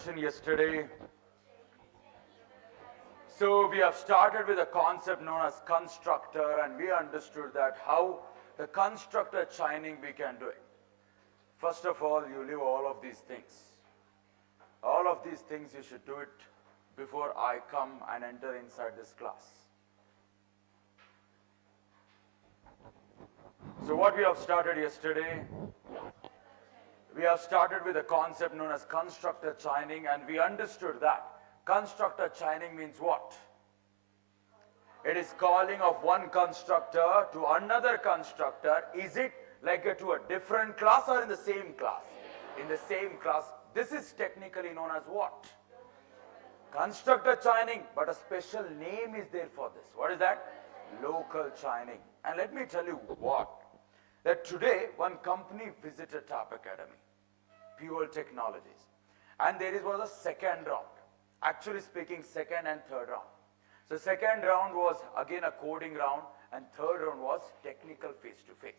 discussion yesterday. So we have started with a concept known as constructor, and we understood that how the constructor chaining we can do it. First of all, you leave all of these things. All of these things you should do it before I come and enter inside this class. So what we have started yesterday, we have started with a concept known as constructor chaining, and we understood that constructor chaining means what? It is calling of one constructor to another constructor. Is it like to a different class or in the same class? In the same class. This is technically known as what? Constructor chaining, but a special name is there for this. What is that? Local chaining. And let me tell you what? That today one company visited TAP Academy, Pure Technologies, and there was a second round. Actually speaking, second and third round. So second round was again a coding round, and third round was technical face-to-face.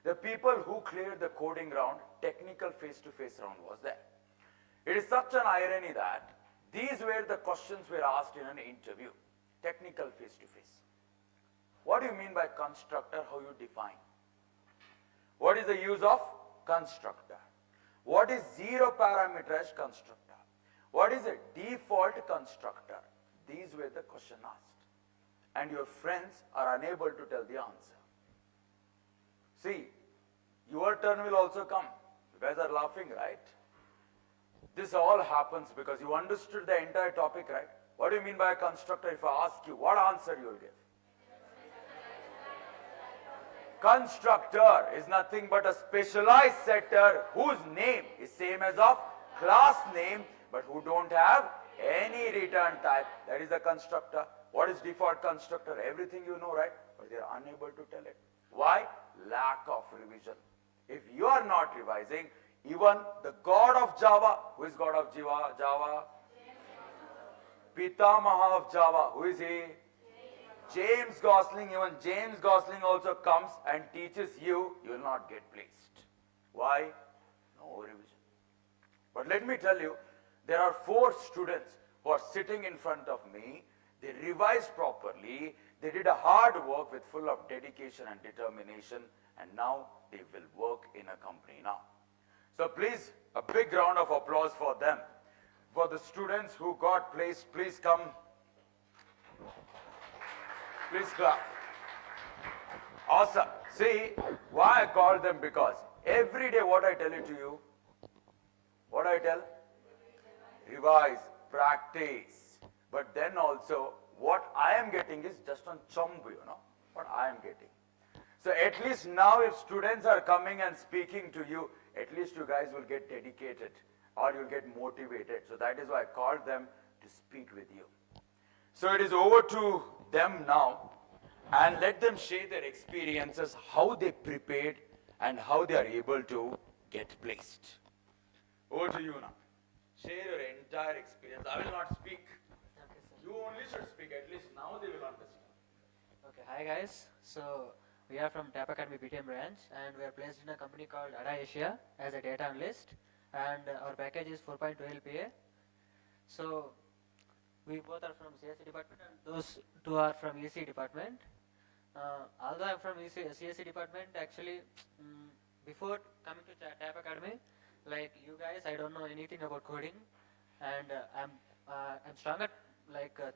The people who cleared the coding round, technical face-to-face round was there. It is such an irony that these were the questions were asked in an interview, technical face-to-face. What do you mean by constructor? How you define? What is the use of constructor? What is zero parameterized constructor? What is a default constructor? These were the question asked. And your friends are unable to tell the answer. See, your turn will also come. You guys are laughing, right? This all happens because you understood the entire topic, right? What do you mean by a constructor? If I ask you, what answer you will give? Constructor is nothing but a specialized setter whose name is same as of class name, but who don't have any return type. That is the constructor. What is default constructor? Everything you know, right? But they are unable to tell it. Why? Lack of revision. If you are not revising, even the God of Java, who is God of Java? Pitamaha of Java, who is he? James Gosling. Even James Gosling also comes and teaches you, you will not get placed. Why? No revision. But let me tell you, there are 4 students who are sitting in front of me. They revised properly. They did a hard work with full of dedication and determination, and now they will work in a company now. So please, a big round of applause for them. For the students who got placed, please come. Please clap. Awesome. See, why I called them? Because every day what I tell it to you, what I tell? Revise, practice. But then also, what I am getting is just on chumbu, what I am getting. So at least now if students are coming and speaking to you, at least you guys will get dedicated or you'll get motivated. So that is why I called them to speak with you. So it is over to them now, and let them share their experiences, how they prepared and how they are able to get placed. Over to you now. Share your entire experience. I will not speak. Okay, sir. You only should speak. At least now they will understand. Okay, hi guys. So we are from TAP Academy BTM branch, and we are placed in a company called ADA Asia as a data analyst, and our package is 4.2 LPA. So we both are from CSE department, and those 2 are from EC department. Although I'm from CSE department, actually, before coming to TAP Academy, like you guys, I don't know anything about coding, and I'm strong at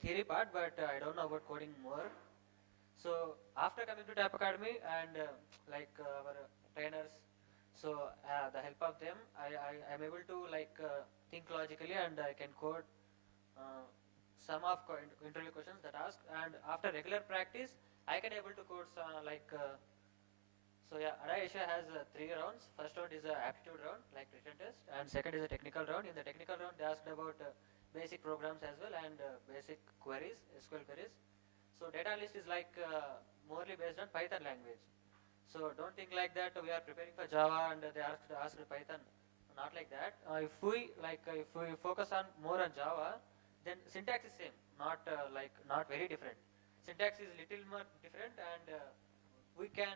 theory part, but I don't know about coding more. So after coming to TAP Academy and our trainers, so the help of them, I am able to think logically, and I can code some of interview questions that ask, and after regular practice I can able to code so yeah, ADA Asia has 3 rounds. First round is a aptitude round like written test, and second is a technical round. In the technical round they asked about basic programs as well, and basic queries, SQL queries. So data analyst is morely based on Python language. So don't think like that we are preparing for Java and they asked Python. Not like that. If we focus on more on Java, then syntax is same, not very different. Syntax is little more different, and we can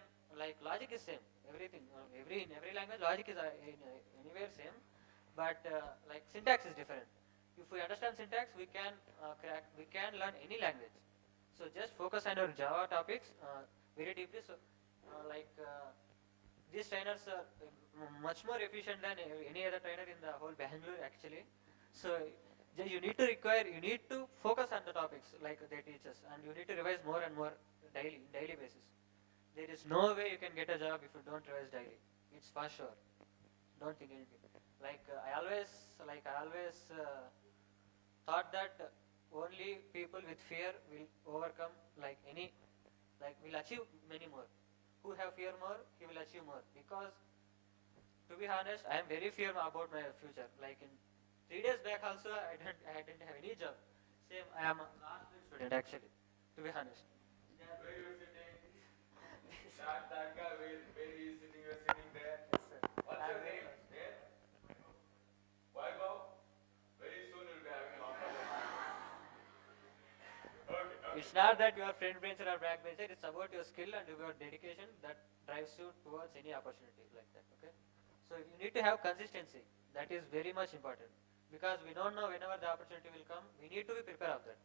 logic is same. Everything in every language logic is anywhere same, but syntax is different. if we understand syntax, we can learn any language. So just focus on your Java topics very deeply. So these trainers are much more efficient than any other trainer in the whole Bangalore actually. So you need to focus on the topics like they teach us, and you need to revise more and more daily basis. There is no way you can get a job if you don't revise daily. It's for sure. Don't think anything. I always thought that only people with fear will overcome will achieve many more. Who have fear more, he will achieve more. Because to be honest, I am very fear about my future. Like in 3 days back also, I didn't have any job. Same, I am a last grade student actually. To be honest. Where you are sitting? That guy, where he is sitting, you are sitting there. Yes, sir. What's I am your very name? There? Vaibhav? Very soon you'll be having an offer. Okay. It's not that you are front bencher or back bencher. It's about your skill and your dedication that drives you towards any opportunity like that. Okay. So you need to have consistency. That is very much important because we don't know whenever the opportunity will come. We need to be prepared of that.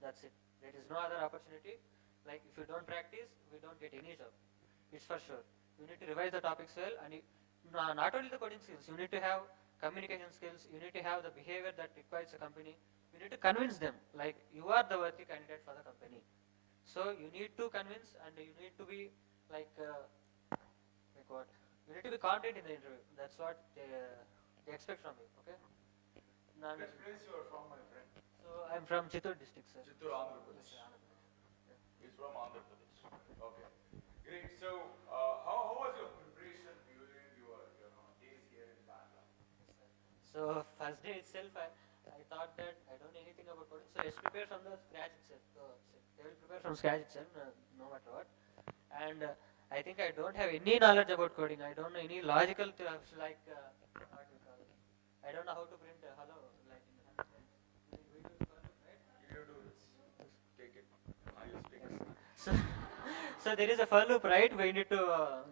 That's it. There is no other opportunity. Like if you don't practice, we don't get any job. It's for sure. You need to revise the topics well, and not only the coding skills. You need to have communication skills. You need to have the behavior that requires a company. You need to convince them like you are the worthy candidate for the company. So you need to convince, and you need to be like what? You need to be confident in the interview. That's what they expect from you. Okay. Which place you are from, my friend? So I'm from Chittoor district, sir. Chittoor, Andhra Pradesh. He's from Andhra Pradesh. Okay. Great. So, how was your preparation during your days here in Bangalore? So first day itself, I thought that I don't know anything about coding. So let's prepare from the scratch itself. So they will prepare from scratch itself, no matter what. And I think I don't have any knowledge about coding. I don't know any logical terms like what we call it. I don't know how to print hello like in 100 lines. We do for loop, right? You do this. Take it. You speak. So, so there is a for loop, right? We need to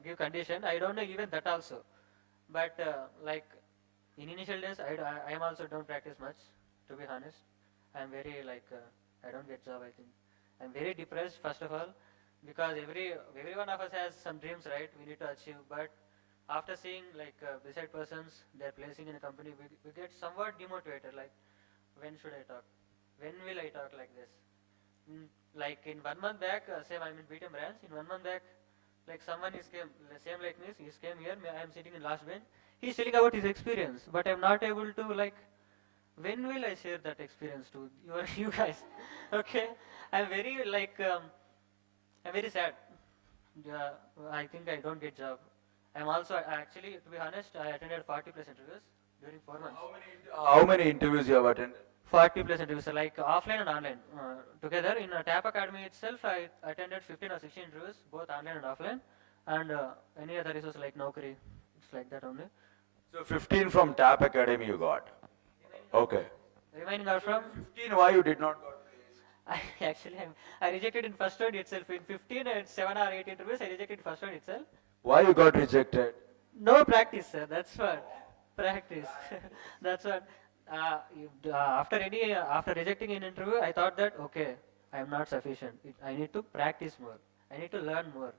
give condition. I don't know even that also. But in initial days, I am also don't practice much. To be honest, I'm very I don't get job. I think I'm very depressed first of all because every one of us has some dreams, right? We need to achieve. But after seeing beside persons they're placing in a company, we get somewhat demotivated. Like when should I talk? When will I talk like this? Like in 1 month back, same I'm in BTM branch. In 1 month back, like someone is came same like me. He came here. I'm sitting in last bench. He's telling about his experience, but I'm not able to when will I share that experience to you guys? Okay, I'm very I'm very sad. Yeah, I think I don't get job. I'm also actually, to be honest, I attended 40 plus interviews during 4 months. How many interviews you have attended? 40 plus interviews, like offline and online together. In TAP Academy itself, I attended 15 or 16 interviews, both online and offline, and any other resource like Naukri. It's like that only. So 15 from TAP Academy you got. Okay. Remaining are from 15, why you did not got placed? I rejected in first round itself. In 15 and 7 or 8 interviews, I rejected first round itself. Why you got rejected? No practice, sir. That's what. Practice. That's what. After rejecting an interview, I thought that okay, I am not sufficient. I need to practice more. I need to learn more.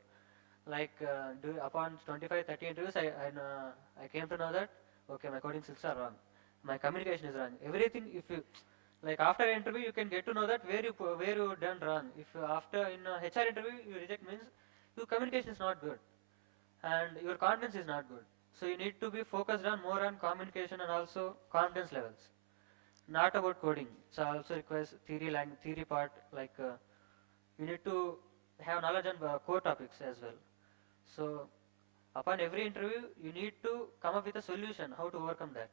Upon 25, 30 interviews, I came to know that okay, my coding skills are wrong. My communication is wrong. Everything, if you after an interview, you can get to know that where you done wrong. If after in a HR interview you reject means your communication is not good and your confidence is not good. So you need to be focused on more on communication and also confidence levels. Not about coding. So also requires theory part you need to have knowledge on core topics as well. So upon every interview, you need to come up with a solution how to overcome that.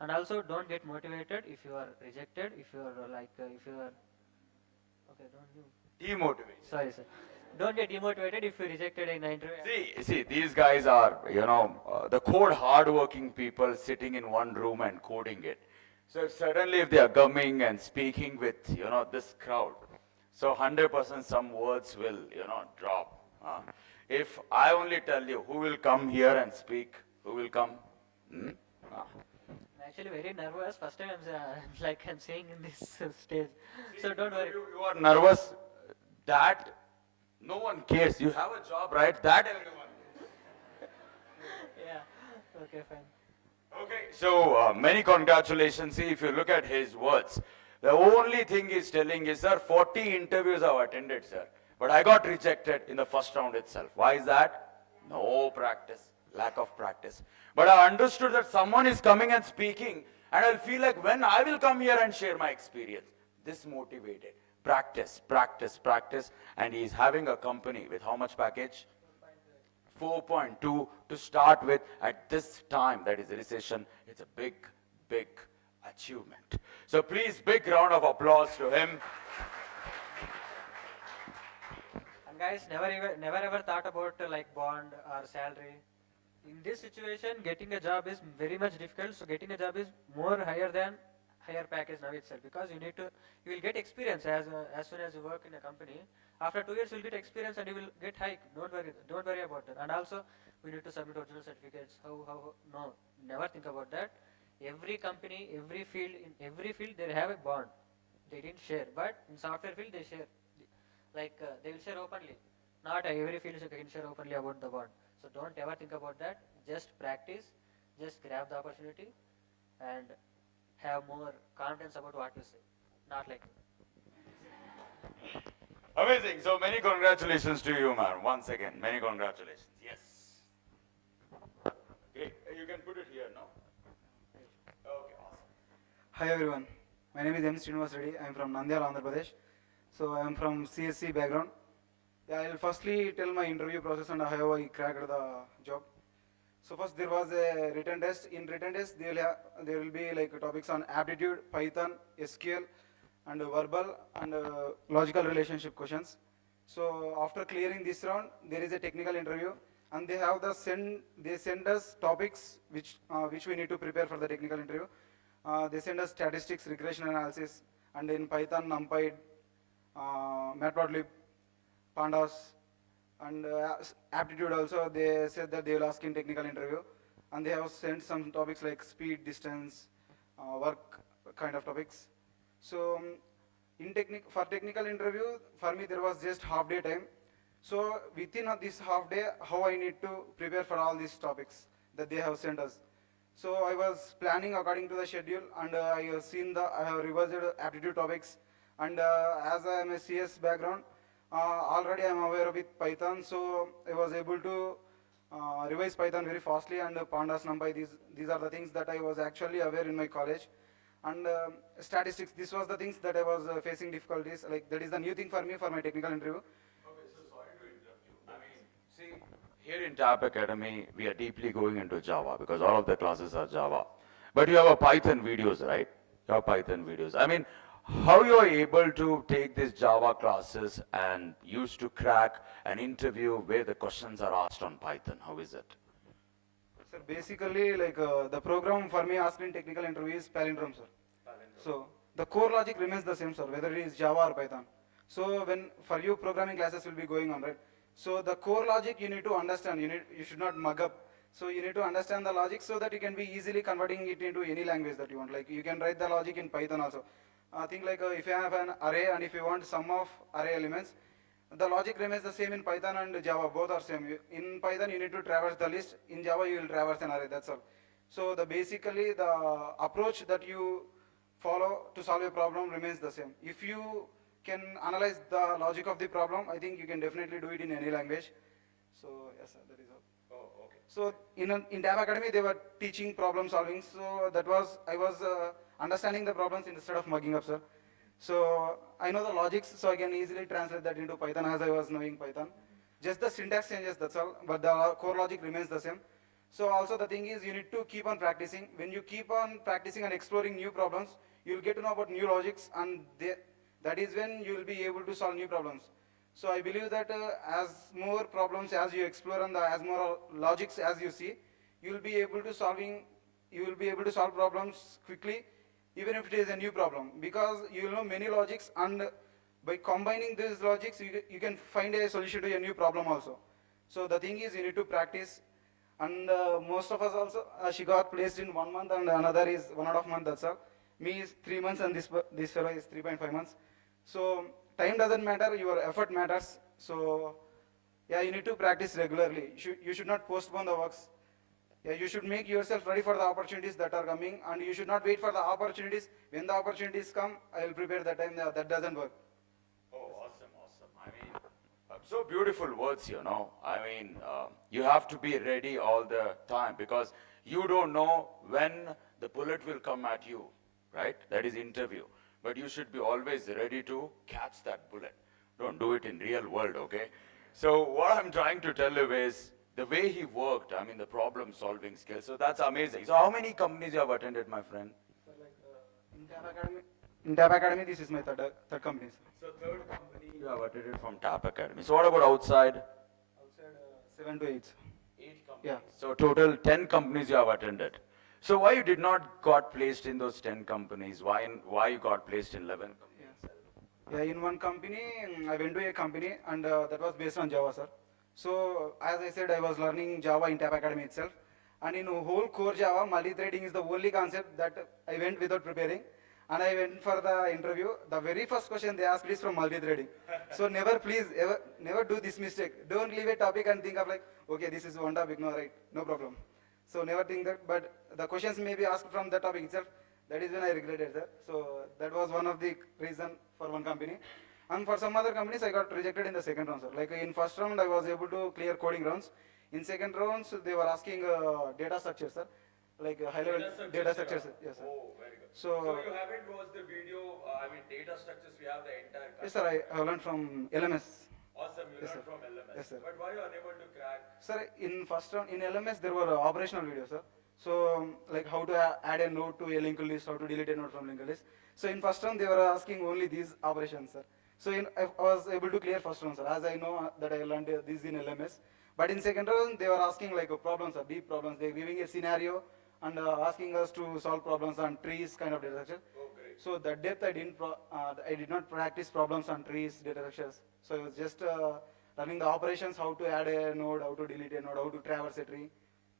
And also don't get motivated if you are rejected, if you are okay, don't you Demotivated. sorry sir, don't get demotivated if you rejected in an interview. See, these guys are, the code hardworking people sitting in one room and coding it. So if they are coming and speaking with, this crowd, so 100% some words will, drop. If I only tell you who will come here and speak, who will come? Hmm? Ah. actually very nervous. First time I'm saying in this stage. So don't worry. You are nervous. That no one cares. You have a job, right? That everyone. Yeah. Okay, fine. Okay, so many congratulations. See, if you look at his words, the only thing he's telling is, sir, 40 interviews I've attended, sir. But I got rejected in the first round itself. Why is that? No practice, lack of practice. But I understood that someone is coming and speaking, and I'll feel like when I will come here and share my experience. This motivated. Practice, practice, practice. And he's having a company with how much package? 4.2 to start with at this time, that is the recession. It's a big, big achievement. So please, big round of applause to him. And guys, never ever thought about like bond or salary. In this situation, getting a job is very much difficult. So getting a job is more higher than higher package now itself, because you will get experience as soon as you work in a company. After 2 years, you will get experience and you will get hike. Don't worry about that. And also, we need to submit original certificates. No, never think about that. Every company, every field, they have a bond. They didn't share, but in software field, they share. They will share openly. Not every field you can share openly about the bond. So don't ever think about that. Just practice. Just grab the opportunity and have more confidence about what you say. Not like Amazing. So many congratulations to you, man. Once again, many congratulations. Yes. Great. You can put it here now. Okay, awesome. Hi everyone, my name is M. Srinivas Reddy. I am from Nandyal, Andhra Pradesh. So I am from CSC background. Yeah, I will firstly tell my interview process and how I cracked the job. So first there was a written test. In written test there will be like topics on aptitude, Python, SQL, and verbal and logical relationship questions. So after clearing this round, there is a technical interview, and they send us topics which we need to prepare for the technical interview. They send us statistics, regression analysis, and in Python, NumPy, Matplotlib, Pandas, and aptitude also. They said that they will ask in technical interview, and they have sent some topics like speed, distance, work kind of topics. So for technical interview, for me there was just half day time. So within this half day, how I need to prepare for all these topics that they have sent us. So I was planning according to the schedule, and I have revised aptitude topics, and as I am a CS background, already I am aware with Python, so I was able to revise Python very fastly, and Pandas, NumPy, these are the things that I was actually aware in my college. And statistics, this was the things that I was facing difficulties, like that is the new thing for me for my technical interview. Okay, so sorry to interrupt you. I mean, see, here in Tap Academy, we are deeply going into Java because all of the classes are Java. But you have a Python videos, right? You have Python videos. I mean, how you are able to take these Java classes and used to crack an interview where the questions are asked on Python? How is it? Sir, basically, like the program for me asked in technical interview is Palindrome, sir. So the core logic remains the same, sir, whether it is Java or Python. So when for you programming classes will be going on, right? So the core logic you need to understand. You should not mug up. So you need to understand the logic so that you can be easily converting it into any language that you want. Like you can write the logic in Python also. Think like if you have an array and if you want sum of array elements, the logic remains the same in Python and Java. Both are same. In Python you need to traverse the list. In Java you will traverse an array. That's all. So basically the approach that you follow to solve a problem remains the same. If you can analyze the logic of the problem, I think you can definitely do it in any language. So yes, sir, that is all. Oh, okay. So in Tab Academy they were teaching problem solving. So I was understanding the problems instead of mugging up, sir. So I know the logics, so I can easily translate that into Python as I was knowing Python. Just the syntax changes, that's all, but the core logic remains the same. So also the thing is you need to keep on practicing. When you keep on practicing and exploring new problems, you'll get to know about new logics, and that is when you will be able to solve new problems. So I believe that as more problems as you explore and as more logics as you see, you will be able to solve problems quickly, even if it is a new problem, because you will know many logics, and by combining these logics you can find a solution to a new problem also. So the thing is you need to practice, And most of us also, she got placed in 1 month and another is 1.5 months, that's all. Me is 3 months and this fellow is 3.5 months. So time doesn't matter, your effort matters. So yeah, you need to practice regularly. You should not postpone the works. Yeah, you should make yourself ready for the opportunities that are coming, and you should not wait for the opportunities. When the opportunities come, I will prepare that time. Yeah, that doesn't work. Oh, awesome, awesome. I mean, so beautiful words, you know. I mean, you have to be ready all the time because you don't know when the bullet will come at you, right? That is interview. But you should be always ready to catch that bullet. Don't do it in real world, okay? So what I'm trying to tell you is the way he worked, I mean, the problem solving skills. So that's amazing. So how many companies you have attended, my friend? So like in Tab Academy, this is my third company. Sir. So third company you have attended from TAP Academy. So what about outside? Outside 7 to 8. Sir. 8 companies. Yeah. So total 10 companies you have attended. So why you did not got placed in those 10 companies? Why you got placed in 11 companies? Yeah, in one company, I went to a company and that was based on Java, sir. So as I said, I was learning Java in Tab Academy itself. And in whole core Java, multi-threading is the only concept that I went without preparing. And I went for the interview. The very first question they asked is from multi-threading. So never, please, never do this mistake. Don't leave a topic and think of like, okay, this is one topic, no, right, no problem. So never think that, but the questions may be asked from the topic itself. That is when I regretted that. So that was one of the reason for one company. And for some other companies, I got rejected in the second round, sir. Like in first round, I was able to clear coding rounds. In second rounds, they were asking data structures, sir. Like high level data structures, yes, sir. Oh, very good. So, you haven't watched the video, I mean data structures, we have the entire yes, sir, I learned from LMS. Awesome, you Yes, learned sir. from LMS. Yes, sir. But why you are unable to crack? Sir, in first round, in LMS, there were operational videos, sir. So, like how to add a node to a linked list, how to delete a node from linked list. So, in first round, they were asking only these operations, sir. So, I was able to clear first round, sir, as I know that I learned this in LMS. But in second round, they were asking like problems, sir, deep problems. They're giving a scenario and asking us to solve problems on trees, kind of data structure. Oh, great. So, that depth, I did not practice problems on trees, data structures. So, I was just learning the operations, how to add a node, how to delete a node, how to traverse a tree.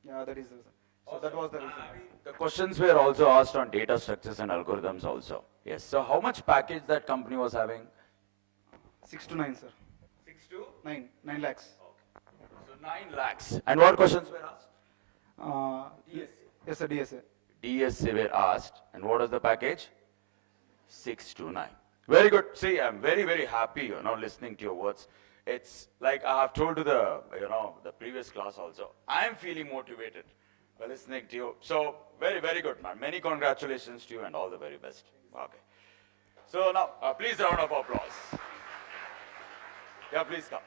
Yeah, that is the reason. So that was the reason. I mean, the questions were also asked on data structures and algorithms also. Yes. So how much package that company was having? 6 to 9, sir. 6 to? 9 lakhs. Okay. So 9 lakhs. And what questions were asked? DSA. Yes, sir, DSA. DSA were asked. And what was the package? 6 to 9. Very good. See, I'm very, very happy, listening to your words. It's like I have told to the, the previous class also. I'm feeling motivated by listening to you. So, very, very good, man. Many congratulations to you and all the very best. Okay. So now, please round of applause. Yeah, please come.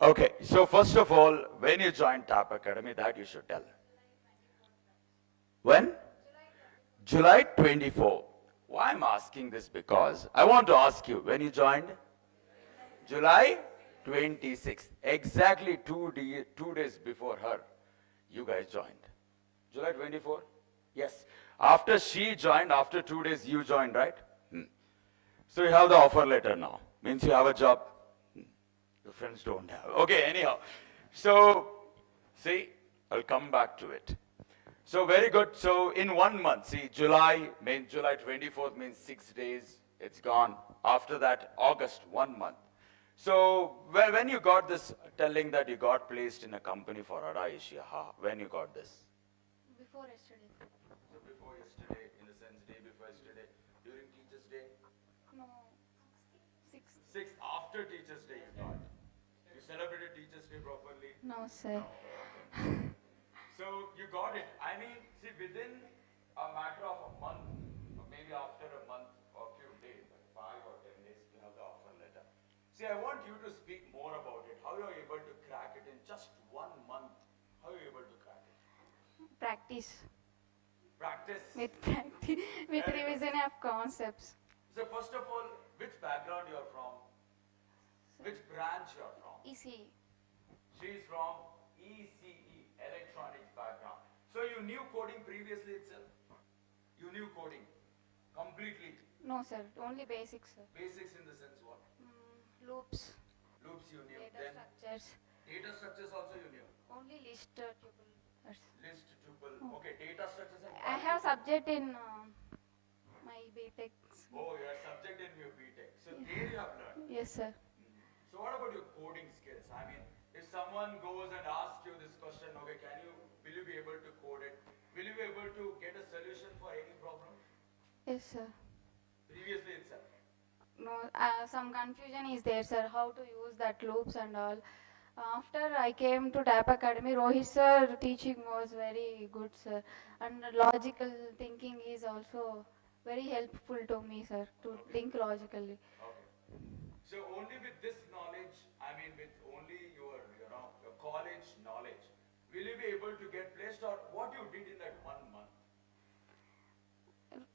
Okay, so first of all, when you joined TAP Academy, that you should tell. When? July 24. Why I'm asking this because I want to ask you, when you joined? July 26th. Exactly 2 days before her, you guys joined. July 24? Yes. After she joined, after 2 days, you joined, right? So you have the offer letter now. Means you have a job. Your friends don't have. Okay, anyhow. So, see, I'll come back to it. So very good. So in 1 month, see, July 24th means 6 days, it's gone. After that, August, 1 month. So when you got this telling that you got placed in a company for ADA Asia, when you got this? Before yesterday. So before yesterday, in the sense day before yesterday, during Teachers' Day? No. 6th. 6th, after Teachers' Day you got. You celebrated Teachers' Day properly? No, sir. So you got it. I mean, see, within a matter of a month, or maybe after a month or a few days, like 5 or 10 days, you have the offer letter. See, I want you to speak more about it. How you are able to crack it in just 1 month? How are you able to crack it? Practice. Practice. With revision of concepts. So first of all, which background you are from? Which branch you are from? ECE. She is from ECE, electronics background. So you knew coding previously itself? You knew coding completely. No, sir. Only basics, sir. Basics in the sense what? Loops. Loops you knew. Data Then structures. Data structures also you knew. Only list tuple. That's. List, tuple. Okay, data structures and I have subject in my BTech. Oh, you are subject in your BTech. So there you have learned. Yes, sir. So what about your coding skills? I mean, if someone goes and asks you this question, okay, will you be able to code it? Will you be able to get a solution for any problem? Yes, sir. Previously itself. No, some confusion is there, sir. How to use that loops and all. After I came to TAP Academy, Rohit sir teaching was very good, sir. And logical thinking is also very helpful to me, sir, to think logically. Okay. So only with this knowledge, I mean with only your college knowledge, will you be able to get placed or what you did in that 1 month?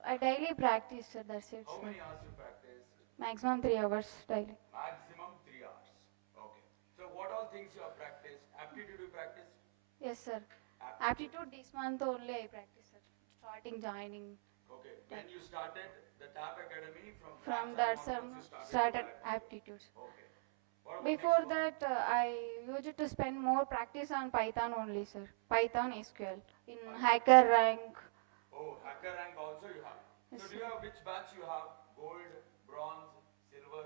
I daily practice, sir. That's it, How sir. many hours you practice? Maximum 3 hours daily. Maximum 3 hours. Okay. So what all things you have practiced? Aptitude you practiced? Yes, sir. Aptitude. Aptitude this month only I practice, sir. Starting joining. Okay. When you started the TAP Academy From that that, time sir, onwards you started your aptitudes. Okay. What about Before next one? that, I used to spend more practice on Python only, sir. Python SQL in Hacker Rank. Oh, hacker rank also you have. Yes, So do sir. you have which batch you have? Gold, bronze, silver?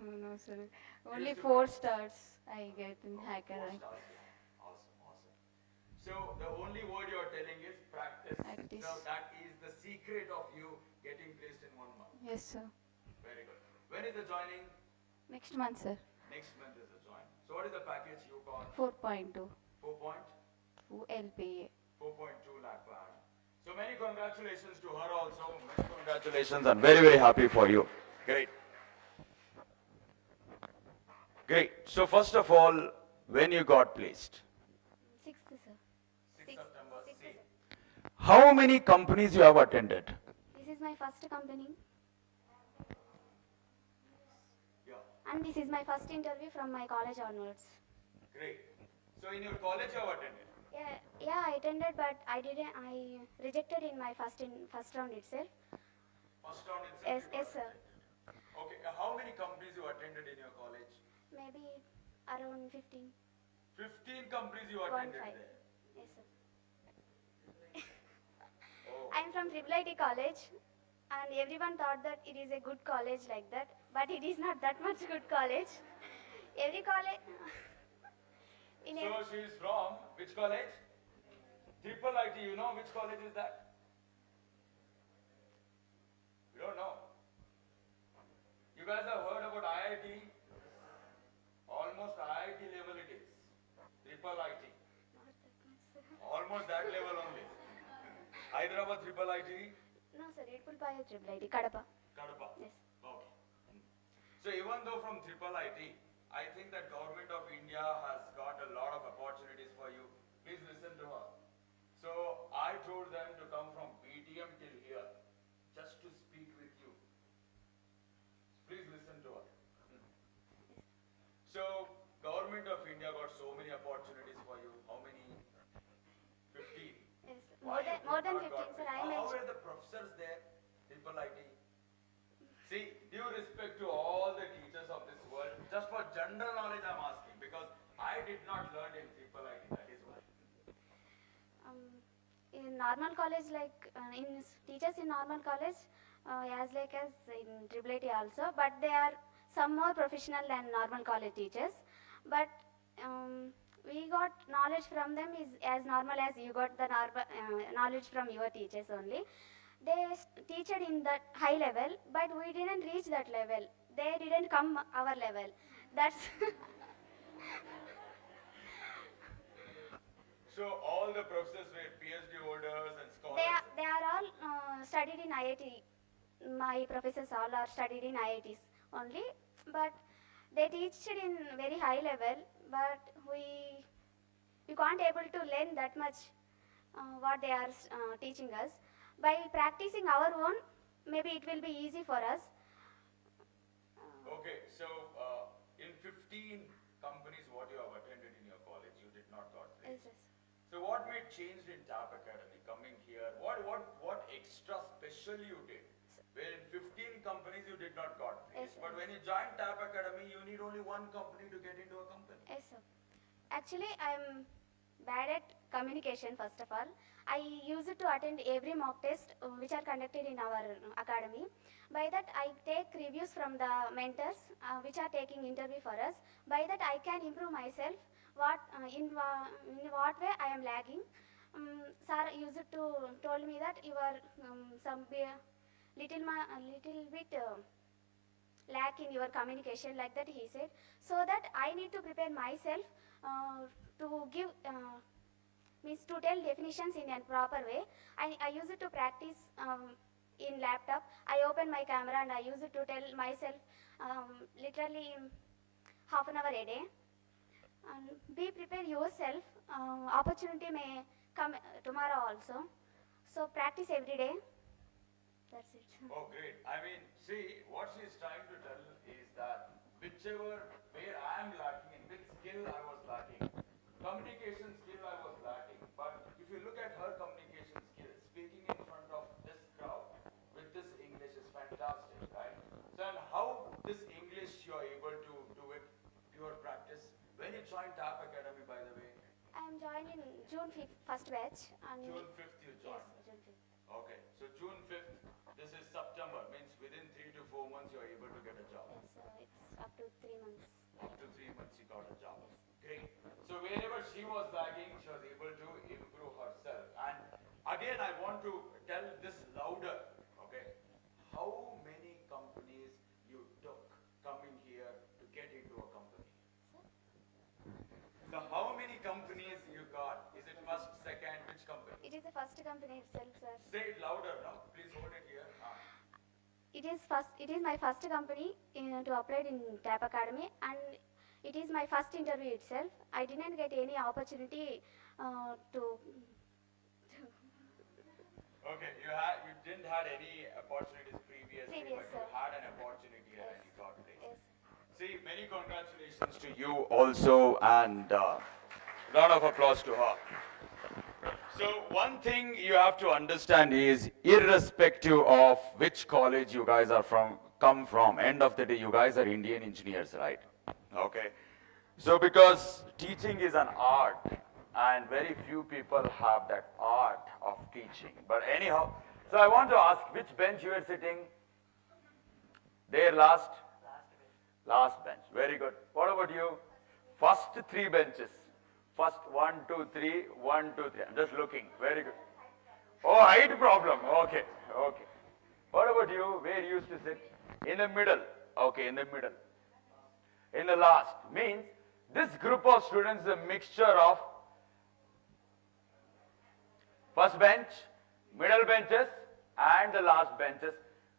No, sir. You Only used to 4 stars I get in Oh, Hacker 4 Rank. stars. Yeah. Awesome, awesome. So the only word you are telling is practice. Practice. So that is the secret of you getting placed in 1 month. Yes, sir. Very good. When is the joining? Next month, sir. Next month is the join. So what is the package you got? 4.2 4.2 LPA. lakh per annum. So many congratulations to her also. Many congratulations. I'm very, very happy for you. Great. Great. So first of all, when you got placed? 6th, sir. 6th September. Sixth, See, sir. how many companies you have attended? This is my first company, Yeah. and this is my first interview from my college onwards. Great. So in your college you have attended? Yeah, I attended, but I didn't. I rejected in my first round itself. First round itself Yes, you got yes, sir. rejected. Okay. How many companies you attended in your college? Maybe around 15. 15 companies you 1 attended 5. there. Yes, sir. Oh. I'm from Triple IT college, and everyone thought that it is a good college like that, but it is not that much good college. Every college. In So she is from which college? Triple IT. You know which college is that? You don't know. You guys have heard about IIT? Almost IIT level it is. Triple IT. Almost that level only. Hyderabad Triple IT, No, sir, it will buy a Triple IT, Kadapa. Kadapa. Yes. Okay. So even though from Triple IT, I think that government of India has got a lot of opportunities for you. Please listen to her. So I told them to come from BTM till here, just to speak with you. Please listen to her. So government of India got so many opportunities for you. How many? 15. Yes, Why you more did than not 15, got sir. picked? I How mentioned. were the professors there? Triple IT. See, due respect to all the teachers of this world, just for general knowledge I'm asking because I did not learn in Triple IT, that is why. In normal college, like teachers in normal college, as in Triple IT also, but they are some more professional than normal college teachers. But we got knowledge from them is as normal as you got the knowledge from your teachers only. They teached in that high level, but we didn't reach that level. They didn't come our level. That's So all the professors were PhD holders and they scholars. they are all studied in IIT. My professors all are studied in IITs only, but they teach it in very high level. But we can't able to learn that much what they are teaching us. By practicing our own, maybe it will be easy for us. Okay, so in 15 companies what you have attended in your college, you did not got Yes, placed. yes. So what made changed in TAP Academy coming here? What extra special you did? Where in 15 companies you did not got placed. Yes, sir. But when you joined TAP Academy, you need only one company to get into a company. Yes, sir. Actually, I'm bad at communication, first of all. I used to attend every mock test which are conducted in our academy. By that, I take reviews from the mentors which are taking interview for us. By that, I can improve myself. In what way I am lagging. Sir used to told me that you are little bit lack in your communication, like that he said, so that I need to prepare myself to give means to tell definitions in a proper way. I use it to practice in laptop. I open my camera and I use it to tell myself literally half an hour a day. And be prepare yourself. Opportunity may come tomorrow also. So practice every day. That's it. Oh, great. I mean, see, what she's trying to tell is that where I am lacking, in which skill I was lacking, communication skill I was lacking. But if you look at her communication skill, speaking in front of this crowd with this English is fantastic, right? So, and how this English you are able to do it, pure practice. When you joined TAP Academy, by the way, I am joining June 5th, first batch. And June 5th you joined. Yes, June 5th. Okay, so June 5th, this is September, means within 3 to 4 months you are able to get a job. Yes, it's up to 3 months. Up to 3 months she got a job. Great. So wherever she was lagging, she was able to improve herself. And again, I want to tell this louder, okay? How many companies you took coming here to get into a company? So how many companies you got? Is it first, second, which company? It is the first company itself, sir. Say it louder now. Please hold it here. It is my first company to apply in TAP Academy, and it is my first interview itself. I didn't get any opportunity to. Okay, you didn't had any opportunities previously, Previous, but you sir. had an opportunity and you got it. Yes. See, many congratulations to you also, and round of applause to her. So one thing you have to understand is, irrespective of which college you guys are come from, end of the day, you guys are Indian engineers, right? Okay. So because teaching is an art, and very few people have that art of teaching. But anyhow, so I want to ask, which bench you are sitting? There last? Last bench. Very good. What about you? First 3 benches. First 1, 2, 3, 1, 2, 3. I'm just looking. Very good. Oh, height problem. Okay. Okay. What about you? Where you used to sit? In the middle. Okay, in the middle. In the last. Means this group of students is a mixture of first bench, middle benches, and the last benches.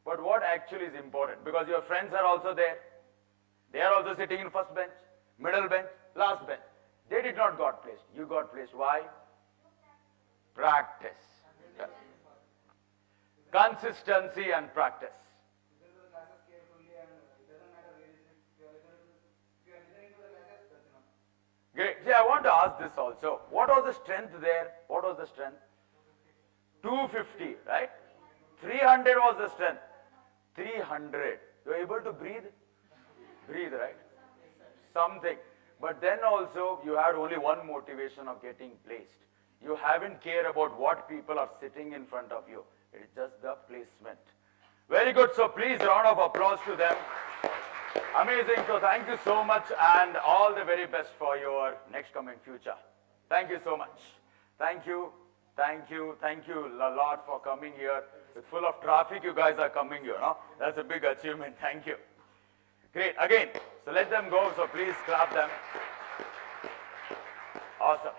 But what actually is important? Because your friends are also there. They are also sitting in first bench, middle bench, last bench. They did not got placed. You got placed. Why? Practice. Consistency and practice. Great. See, I want to ask this also. What was the strength there? What was the strength? 250, right? 300 was the strength. 300. You are able to breathe? Breathe, right? Something. But then also, you had only one motivation of getting placed. You haven't cared about what people are sitting in front of you. It is just the placement. Very good. So please, round of applause to them. Amazing. So thank you so much, and all the very best for your next coming future. Thank you so much. Thank you. Thank you. Thank you a lot for coming here. It's full of traffic. You guys are coming here. No? That's a big achievement. Thank you. Great. Again, so let them go. So please clap them. Awesome.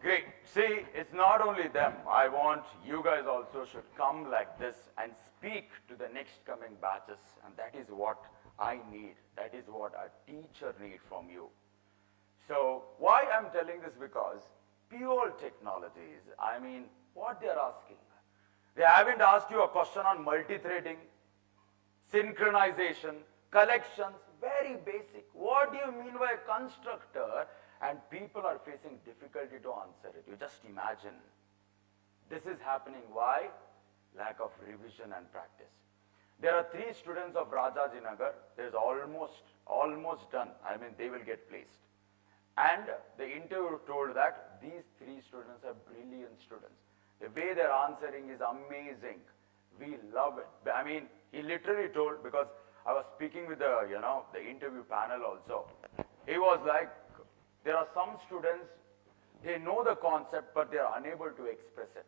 Great. See, it's not only them. I want you guys also should come like this and speak to the next coming batches. And that is what I need. That is what a teacher needs from you. So why I'm telling this? Because pure technologies, I mean, what they're asking. They haven't asked you a question on multi-threading, synchronization, collections, very basic. What do you mean by a constructor? And people are facing difficulty to answer it. You just imagine. This is happening. Why? Lack of revision and practice. There are 3 students of Rajajinagar. There's almost almost done. I mean, they will get placed. And the interviewer told that these 3 students are brilliant students. The way they're answering is amazing. We love it. I mean, he literally told, because I was speaking with the, the interview panel also. He was like, there are some students, they know the concept, but they are unable to express it.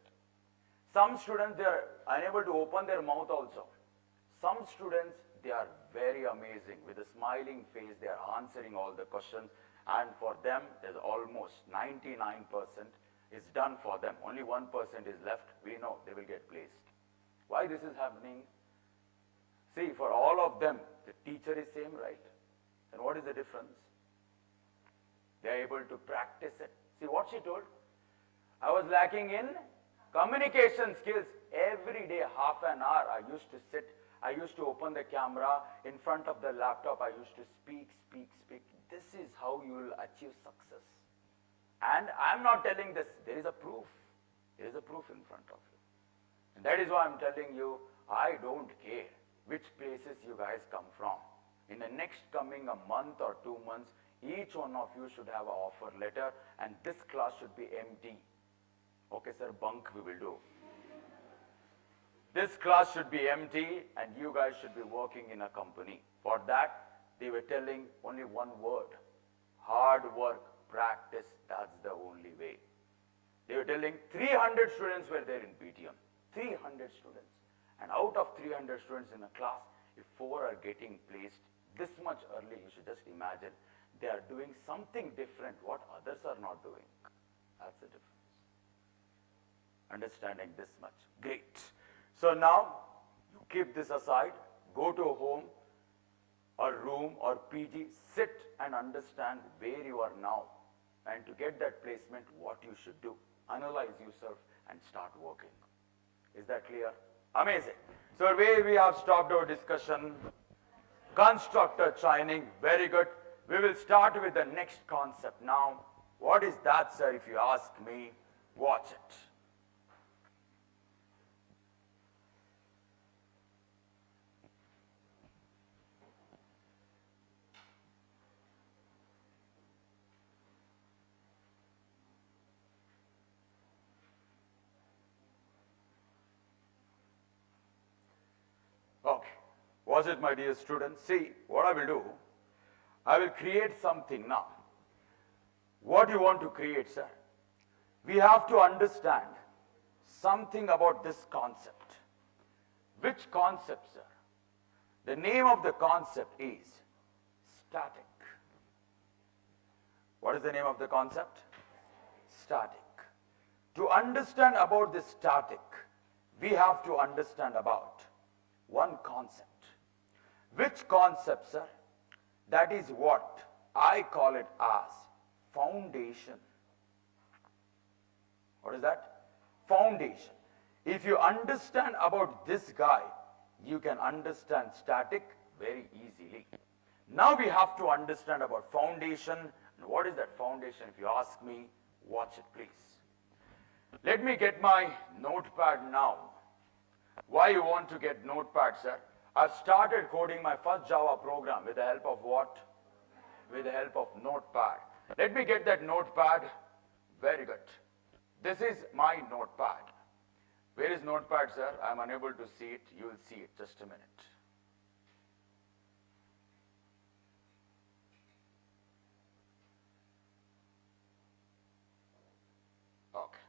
Some students, they are unable to open their mouth also. Some students, they are very amazing. With a smiling face, they are answering all the questions. And for them, there's almost 99% is done for them. Only 1% is left. We know they will get placed. Why this is happening? See, for all of them, the teacher is same, right? And what is the difference? They are able to practice it. See what she told? I was lacking in communication skills. Every day, half an hour, I used to sit. I used to open the camera in front of the laptop. I used to speak. This is how you will achieve success. And I'm not telling this. There is a proof. There is a proof in front of you. And that is why I'm telling you, I don't care which places you guys come from. In the next coming a month or 2 months, each one of you should have an offer letter, and this class should be empty. Okay, sir, bunk we will do. This class should be empty, and you guys should be working in a company. For that, they were telling only one word: hard work, practice. That's the only way. They were telling 300 students were there in PTM. 300 students. And out of 300 students in a class, if 4 are getting placed this much early, you should just imagine they are doing something different what others are not doing. That's the difference. Understanding this much. Great. So now, you keep this aside, go to a home, or room, or PG, sit and understand where you are now. And to get that placement, what you should do. Analyze yourself and start working. Is that clear? Amazing. So where we have stopped our discussion, constructor chaining, very good. We will start with the next concept now. What is that, sir, if you ask me? Watch it. Okay. Was it, my dear students? See, what I will do, I will create something now. What you want to create, sir? We have to understand something about this concept. Which concept, sir? The name of the concept is static. What is the name of the concept? Static. To understand about this static, we have to understand about one concept. Which concept, sir? That is what I call it as foundation. What is that? Foundation. If you understand about this guy, you can understand static very easily. Now we have to understand about foundation. And what is that foundation? If you ask me, watch it please. Let me get my notepad now. Why you want to get notepad, sir? I've started coding my first Java program with the help of what? With the help of notepad. Let me get that notepad. Very good. This is my notepad. Where is notepad, sir? I'm unable to see it. You will see it. Just a minute. Okay.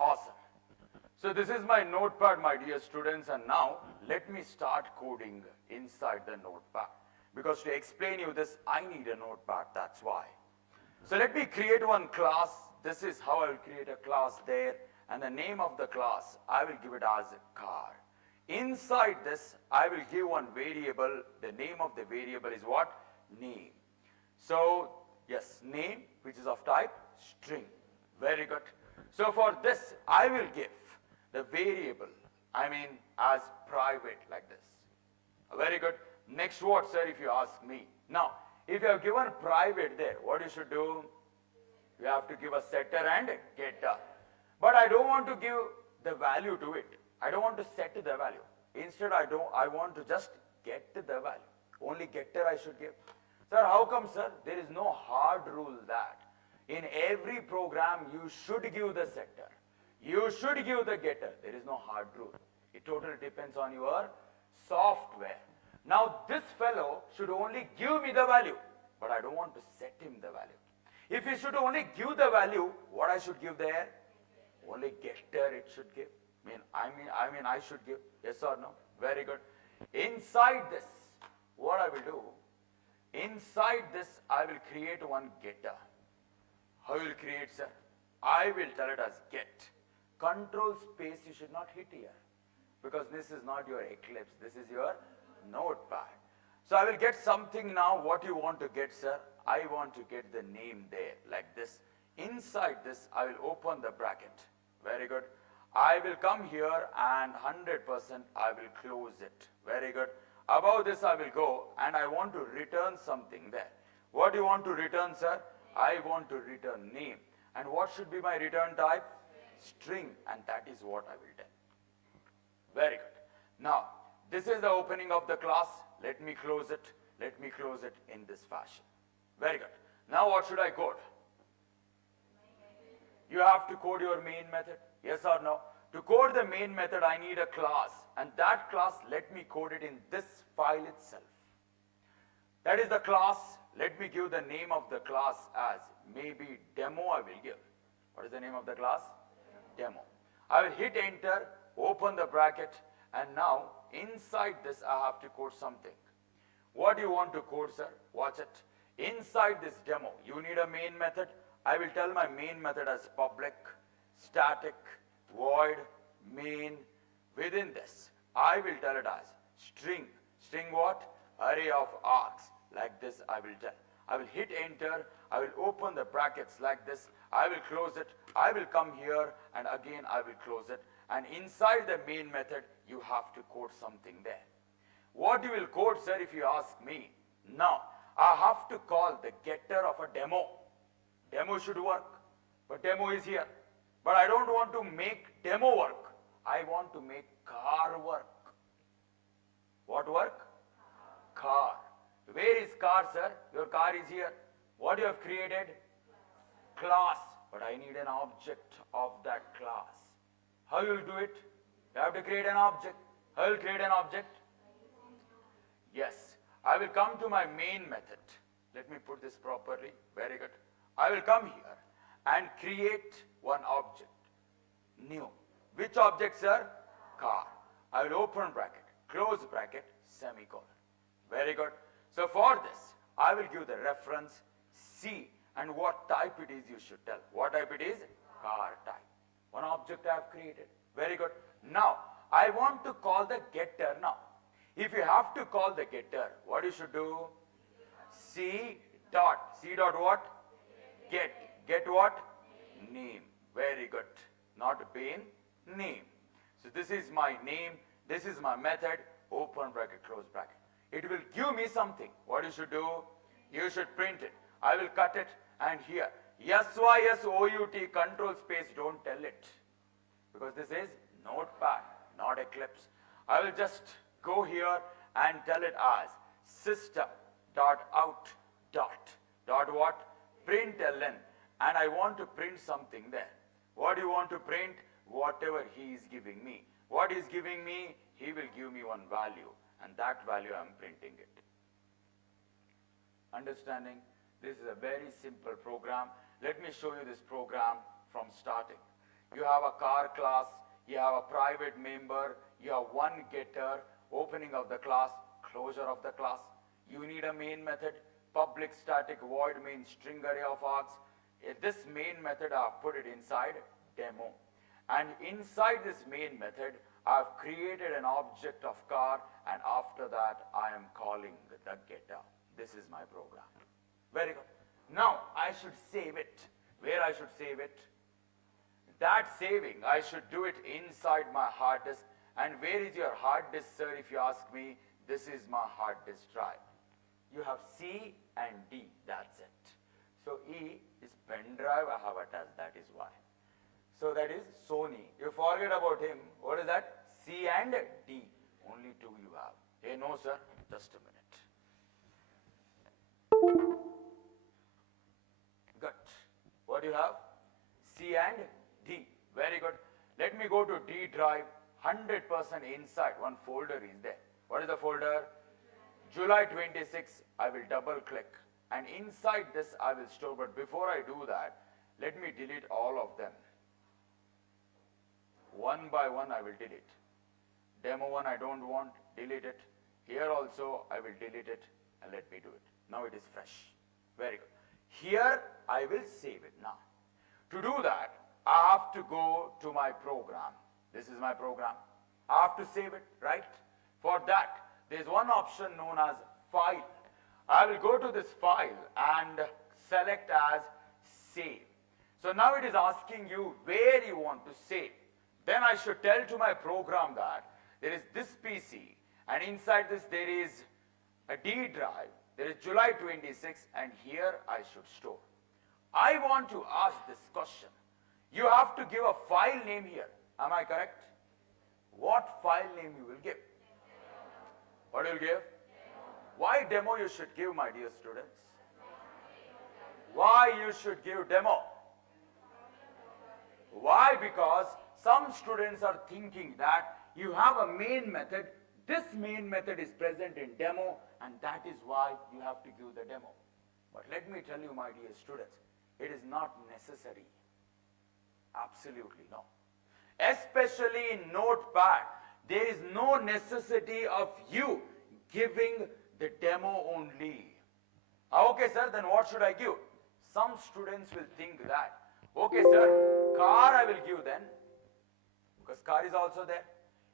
Awesome. So this is my notepad, my dear students, and now let me start coding inside the notepad. Because to explain you this, I need a notepad, that's why. So let me create one class. This is how I will create a class there, and the name of the class, I will give it as a car. Inside this, I will give one variable. The name of the variable is what? Name. So, yes, name, which is of type string. Very good. So for this, I will give the variable, as private like this. Very good. Next word, sir, if you ask me. Now, if you have given private there, what you should do? You have to give a setter and getter. But I don't want to give the value to it. I don't want to set the value. Instead, I want to just get the value. Only getter I should give. Sir, how come, sir? There is no hard rule that in every program you should give the setter. You should give the getter. There is no hard rule. It totally depends on your software. Now, this fellow should only give me the value, but I don't want to set him the value. If he should only give the value, what I should give there? Only getter it should give. I should give. Yes or no? Very good. Inside this, what I will do? Inside this, I will create one getter. How will create, sir? I will tell it as get. Control space you should not hit here, because this is not your Eclipse. This is your Notepad. So I will get something now. What you want to get, sir? I want to get the name there, like this. Inside this, I will open the bracket. Very good. I will come here and 100% I will close it. Very good. Above this I will go and I want to return something there. What do you want to return, sir? I want to return name. And what should be my return type? String. And that is what I will do. Very good. Now, this is the opening of the class. Let me close it. Let me close it in this fashion. Very good. Now what should I code? You have to code your main method. Yes or no? To code the main method, I need a class. And that class, let me code it in this file itself. That is the class. Let me give the name of the class as maybe demo I will give. What is the name of the class? Demo. I will hit enter, open the bracket, and now inside this I have to code something. What do you want to code, sir? Watch it. Inside this demo, you need a main method. I will tell my main method as public, static, void, main. Within this, I will tell it as string. String what? Array of args. Like this I will tell. I will hit enter. I will open the brackets like this. I will close it. I will come here and again I will close it. And inside the main method, you have to code something there. What you will code, sir, if you ask me? Now, I have to call the getter of a demo. Demo should work, but demo is here. But I don't want to make demo work. I want to make car work. What work? Car. Where is car, sir? Your car is here. What you have created? Class. But I need an object of that class. How you will do it? You have to create an object. How you will create an object? Yes. I will come to my main method. Let me put this properly. Very good. I will come here and create one object. New. Which object, sir? Car. I will open bracket, close bracket, semicolon. Very good. So for this, I will give the reference C and what type it is you should tell. What type it is? Car type. One object I have created. Very good. Now, I want to call the getter now. If you have to call the getter, what you should do? C dot. C dot what? Get. Get what? Name. Very good. Not pain, name. So this is my name. This is my method. Open bracket, close bracket. It will give me something. What you should do? You should print it. I will cut it and here. SYSOUT control space, don't tell it. Because this is Notepad, not Eclipse. I will just go here and tell it as system.out dot what? Println. And I want to print something there. What do you want to print? Whatever he is giving me. What he is giving me, he will give me one value. And that value I am printing it. Understanding? This is a very simple program. Let me show you this program from starting. You have a car class, you have a private member, you have one getter, opening of the class, closure of the class. You need a main method, public static void main string array of args. This main method I have put it inside demo. And inside this main method, I have created an object of car, and after that I am calling the getter. This is my program. Very good. Now I should save it. Where I should save it? That saving, I should do it inside my hard disk. And where is your hard disk, sir, if you ask me? This is my hard disk drive. You have C and D, that's it. So E is pen drive I have attached, that is why. So that is Sony. You forget about him. What is that? C and D. Only two you have. Hey, no sir, just a minute. Good. What do you have? C and D. Very good. Let me go to D drive. 100% inside. One folder is there. What is the folder? July 26. I will double click. And inside this I will store. But before I do that, let me delete all of them. One by one I will delete. Demo 1 I don't want. Delete it. Here also I will delete it. And let me do it. Now it is fresh. Very good. Here I will save it now. To do that, I have to go to my program. This is my program. I have to save it, right? For that, there is one option known as file. I will go to this file and select as save. So now it is asking you where you want to save. Then I should tell to my program that there is this PC and inside this there is a D drive. There is July 26 and here I should store. I want to ask this question. You have to give a file name here. Am I correct? What file name you will give? What will you give? Why demo you should give, my dear students? Why you should give demo? Why? Because some students are thinking that you have a main method. This main method is present in demo and that is why you have to give the demo. But let me tell you, my dear students, it is not necessary. Absolutely no. Especially in Notepad, there is no necessity of you giving the demo only. Okay, sir, then what should I give? Some students will think that, okay, sir, car I will give then, because car is also there.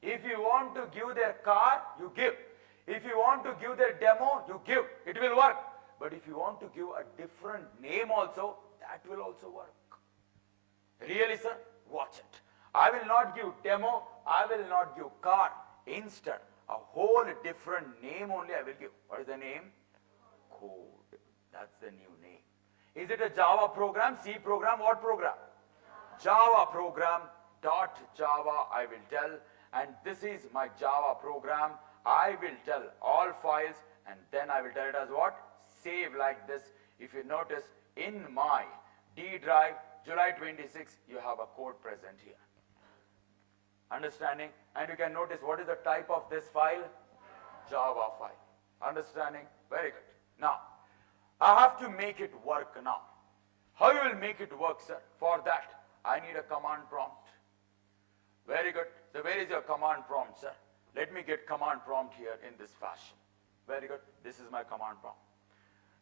If you want to give their car, you give. If you want to give their demo, you give. It will work. But if you want to give a different name also, that will also work. Really, sir? Watch it. I will not give demo, I will not give car. Instead, a whole different name only I will give. What is the name? Code. That's the new name. Is it a Java program, C program, what program? Java program, .java I will tell, and this is my Java program. I will tell all files and then I will tell it as what? Save like this. If you notice, in my D drive, July 26, you have a code present here. Understanding? And you can notice what is the type of this file? Java file. Understanding? Very good. Now, I have to make it work now. How you will make it work, sir? For that, I need a command prompt. Very good. So where is your command prompt, sir? Let me get command prompt here in this fashion. Very good. This is my command prompt.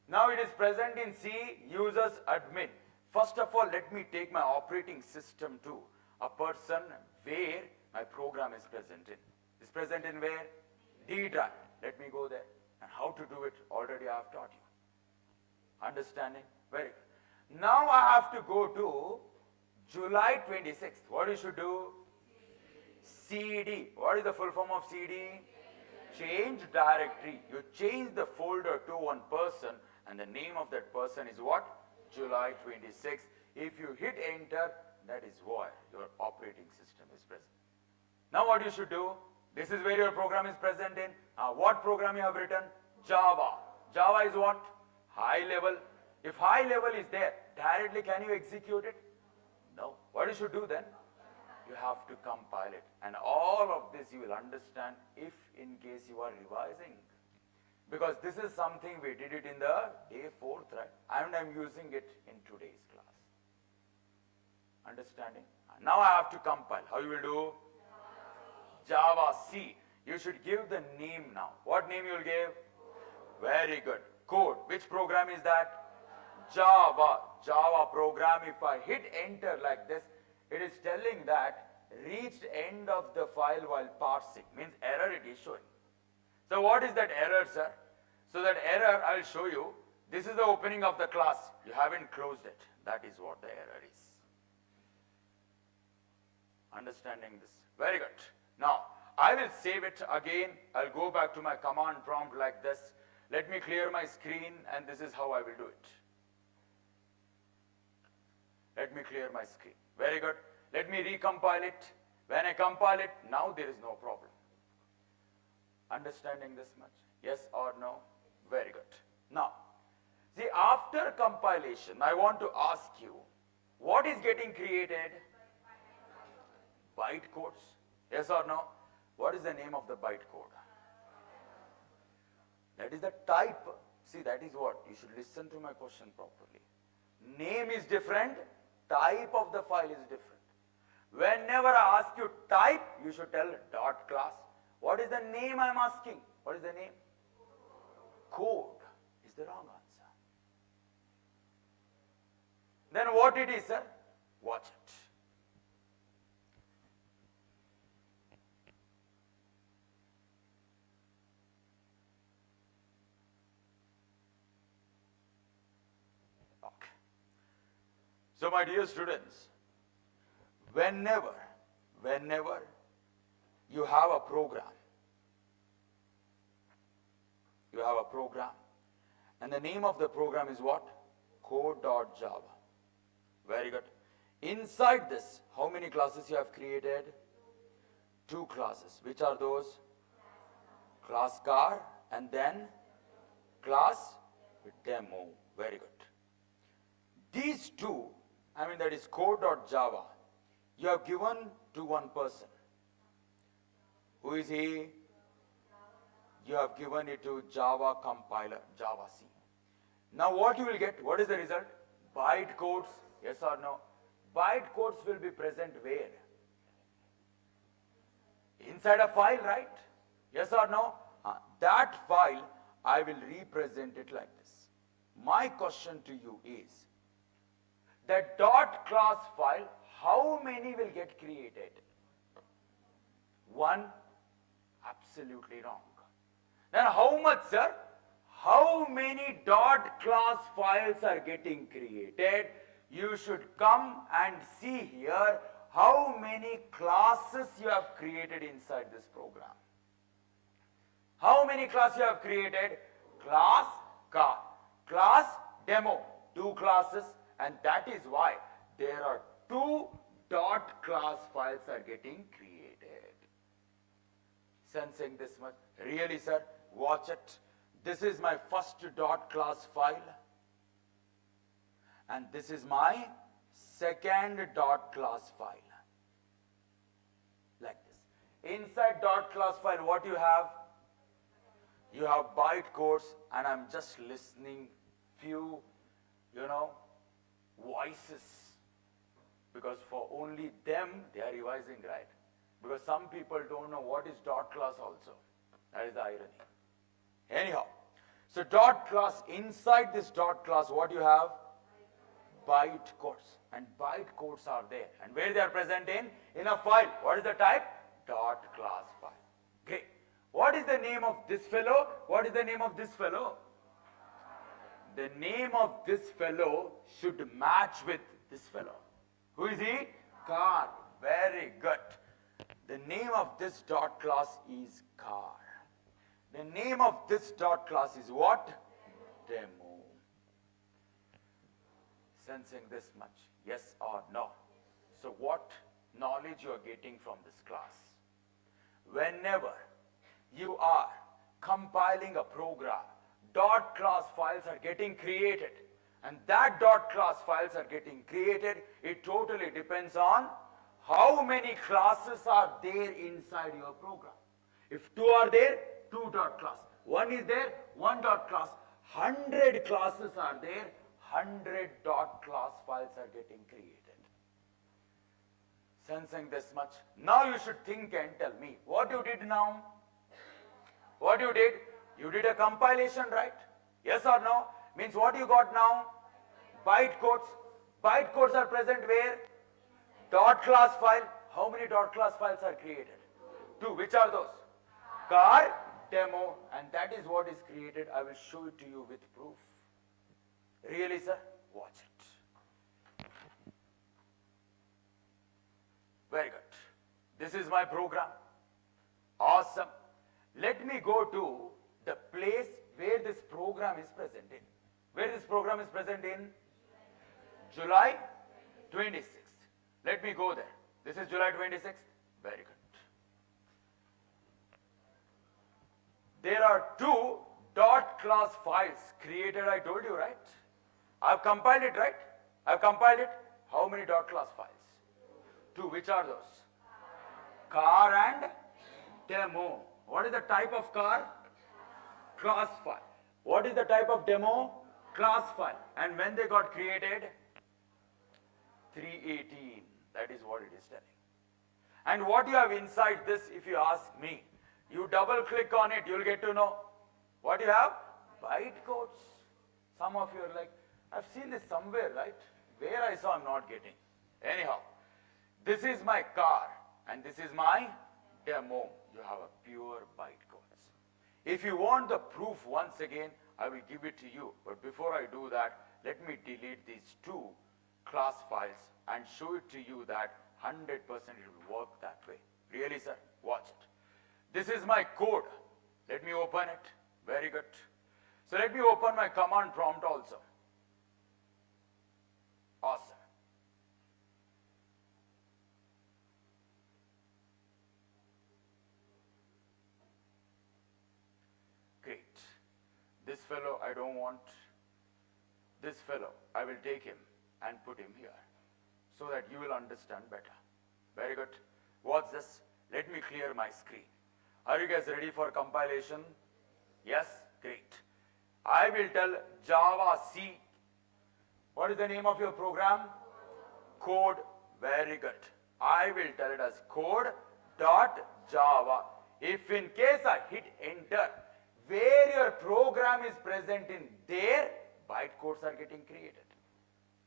Now it is present in C, users admin. First of all, let me take my operating system to a person where my program is present in. Is present in where? D drive. Let me go there. And how to do it, already I have taught you. Understanding? Very good. Now I have to go to July 26th. What you should do? CD. What is the full form of CD? Change directory. You change the folder to one person and the name of that person is what? July 26th. If you hit enter, that is why your operating system is present. Now what you should do? This is where your program is present in. What program you have written? Java. Java is what? High level. If high level is there, directly can you execute it? No. What you should do then? You have to compile it. And all of this you will understand if in case you are revising. Because this is something we did it in the day 4th, right? And I'm using it in today's class. Understanding? Now I have to compile. How you will do? Java C. You should give the name now. What name you will give? Very good. Code. Which program is that? Java. Java program. If I hit enter like this, it is telling that reached end of the file while parsing. Means error it is showing. So what is that error, sir? So that error I'll show you. This is the opening of the class. You haven't closed it. That is what the error is. Understanding this? Very good. Now, I will save it again. I'll go back to my command prompt like this. Let me clear my screen, and this is how I will do it. Let me clear my screen. Very good. Let me recompile it. When I compile it, now there is no problem. Understanding this much? Yes or no? Very good. Now, see, after compilation, I want to ask you, what is getting created? Bytecodes. Yes or no? What is the name of the bytecode? That is the type. See, that is what. You should listen to my question properly. Name is different. Type of the file is different. Whenever I ask you type, you should tell dot class. What is the name I am asking? What is the name? Code is the wrong answer. Then what it is, sir? Watch it. Okay. So my dear students, whenever you have a program, and the name of the program is what? Code.java. Very good. Inside this, how many classes you have created? 2 classes. Which are those? Class car and then class demo. Very good. These two, that is code.java, you have given to one person. Who is he? You have given it to Java compiler, Java C. Now what you will get? What is the result? Bytecodes. Yes or no? Bytecodes will be present where? Inside a file, right? Yes or no? That file, I will represent it like this. My question to you is, the dot class file, how many will get created? 1? Absolutely wrong. Then how much, sir? How many dot class files are getting created? You should come and see here how many classes you have created inside this program. How many classes you have created? Class car, class demo, 2 classes, and that is why there are 2 dot class files are getting created. Sensing this much? Really, sir? Watch it. This is my first dot class file, and this is my second dot class file. Like this. Inside dot class file, what you have? You have bytecodes, and I'm just listening few, voices, because for only them they are revising, right? Because some people don't know what is dot class also. That is the irony. Anyhow, so dot class, inside this dot class, what you have? Bytecodes. And bytecodes are there. And where they are present in? In a file. What is the type? Dot class file. Great. What is the name of this fellow? What is the name of this fellow? The name of this fellow should match with this fellow. Who is he? Car. Very good. The name of this dot class is car. The name of this dot class is what? Demo. Sensing this much? Yes or no? So what knowledge you are getting from this class? Whenever you are compiling a program, dot class files are getting created, and that dot class files are getting created, it totally depends on how many classes are there inside your program. If 2 are there, 2 dot class. 1 is there, 1 dot class. 100 classes are there, 100 dot class files are getting created. Sensing this much? Now you should think and tell me, what you did now? What you did? You did a compilation, right? Yes or no? Means what you got now? Bytecodes. Bytecodes are present where? Dot class file. How many dot class files are created? 2. Which are those? Car, demo, and that is what is created. I will show it to you with proof. Really, sir? Watch it. Very good. This is my program. Let me go to the place where this program is present in. Where this program is present in? July 26th. Let me go there. This is July 26th. Very good. There are two dot class files created, I told you, right? I've compiled it, right? I've compiled it. How many dot class files? Two. Which are those? Car and demo. What is the type of car? Class file. What is the type of demo? Class file. And when they got created? 318. That is what it is telling. And what you have inside this, if you ask me, you double click on it, you'll get to know. What you have? Bytecodes. Some of you are like, I've seen this somewhere, right? Where I saw, I'm not getting. Anyhow, this is my car and this is my demo. You have a pure bytecodes. If you want the proof once again, I will give it to you. But before I do that, let me delete these two class files and show it to you that 100% it will work that way. Really, sir? Watch it. This is my code. Let me open it. Very good. So let me open my command prompt also. Awesome. Great. This fellow I don't want. This fellow, I will take him and put him here so that you will understand better. Very good. What's this? Let me clear my screen. Are you guys ready for compilation? Yes? Great. I will tell Java C. What is the name of your program? Code. Very good. I will tell it as code.java. If in case I hit enter, where your program is present in there, bytecodes are getting created.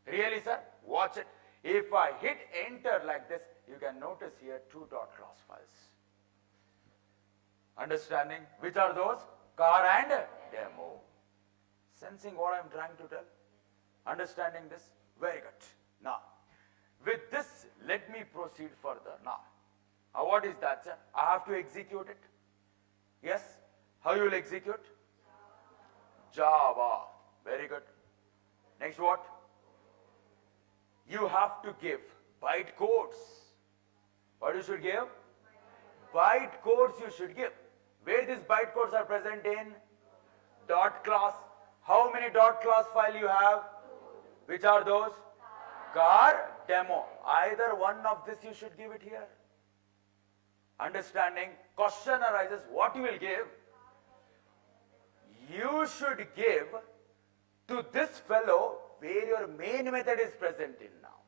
Really, sir? Watch it. If I hit enter like this, you can notice here two dot class files. Understanding? Which are those? Car and demo. Sensing what I'm trying to tell? Understanding this? Very good. Now, with this, let me proceed further. Now, what is that, sir? I have to execute it. Yes? How you will execute? Java. Very good. Next what? You have to give bytecodes. What you should give? Bytecodes you should give. Where these bytecodes are present in? Dot class. How many dot class file you have? Which are those? Car, demo. Either one of this you should give it here. Understanding? Question arises, what you will give? You should give to this fellow where your main method is present in now.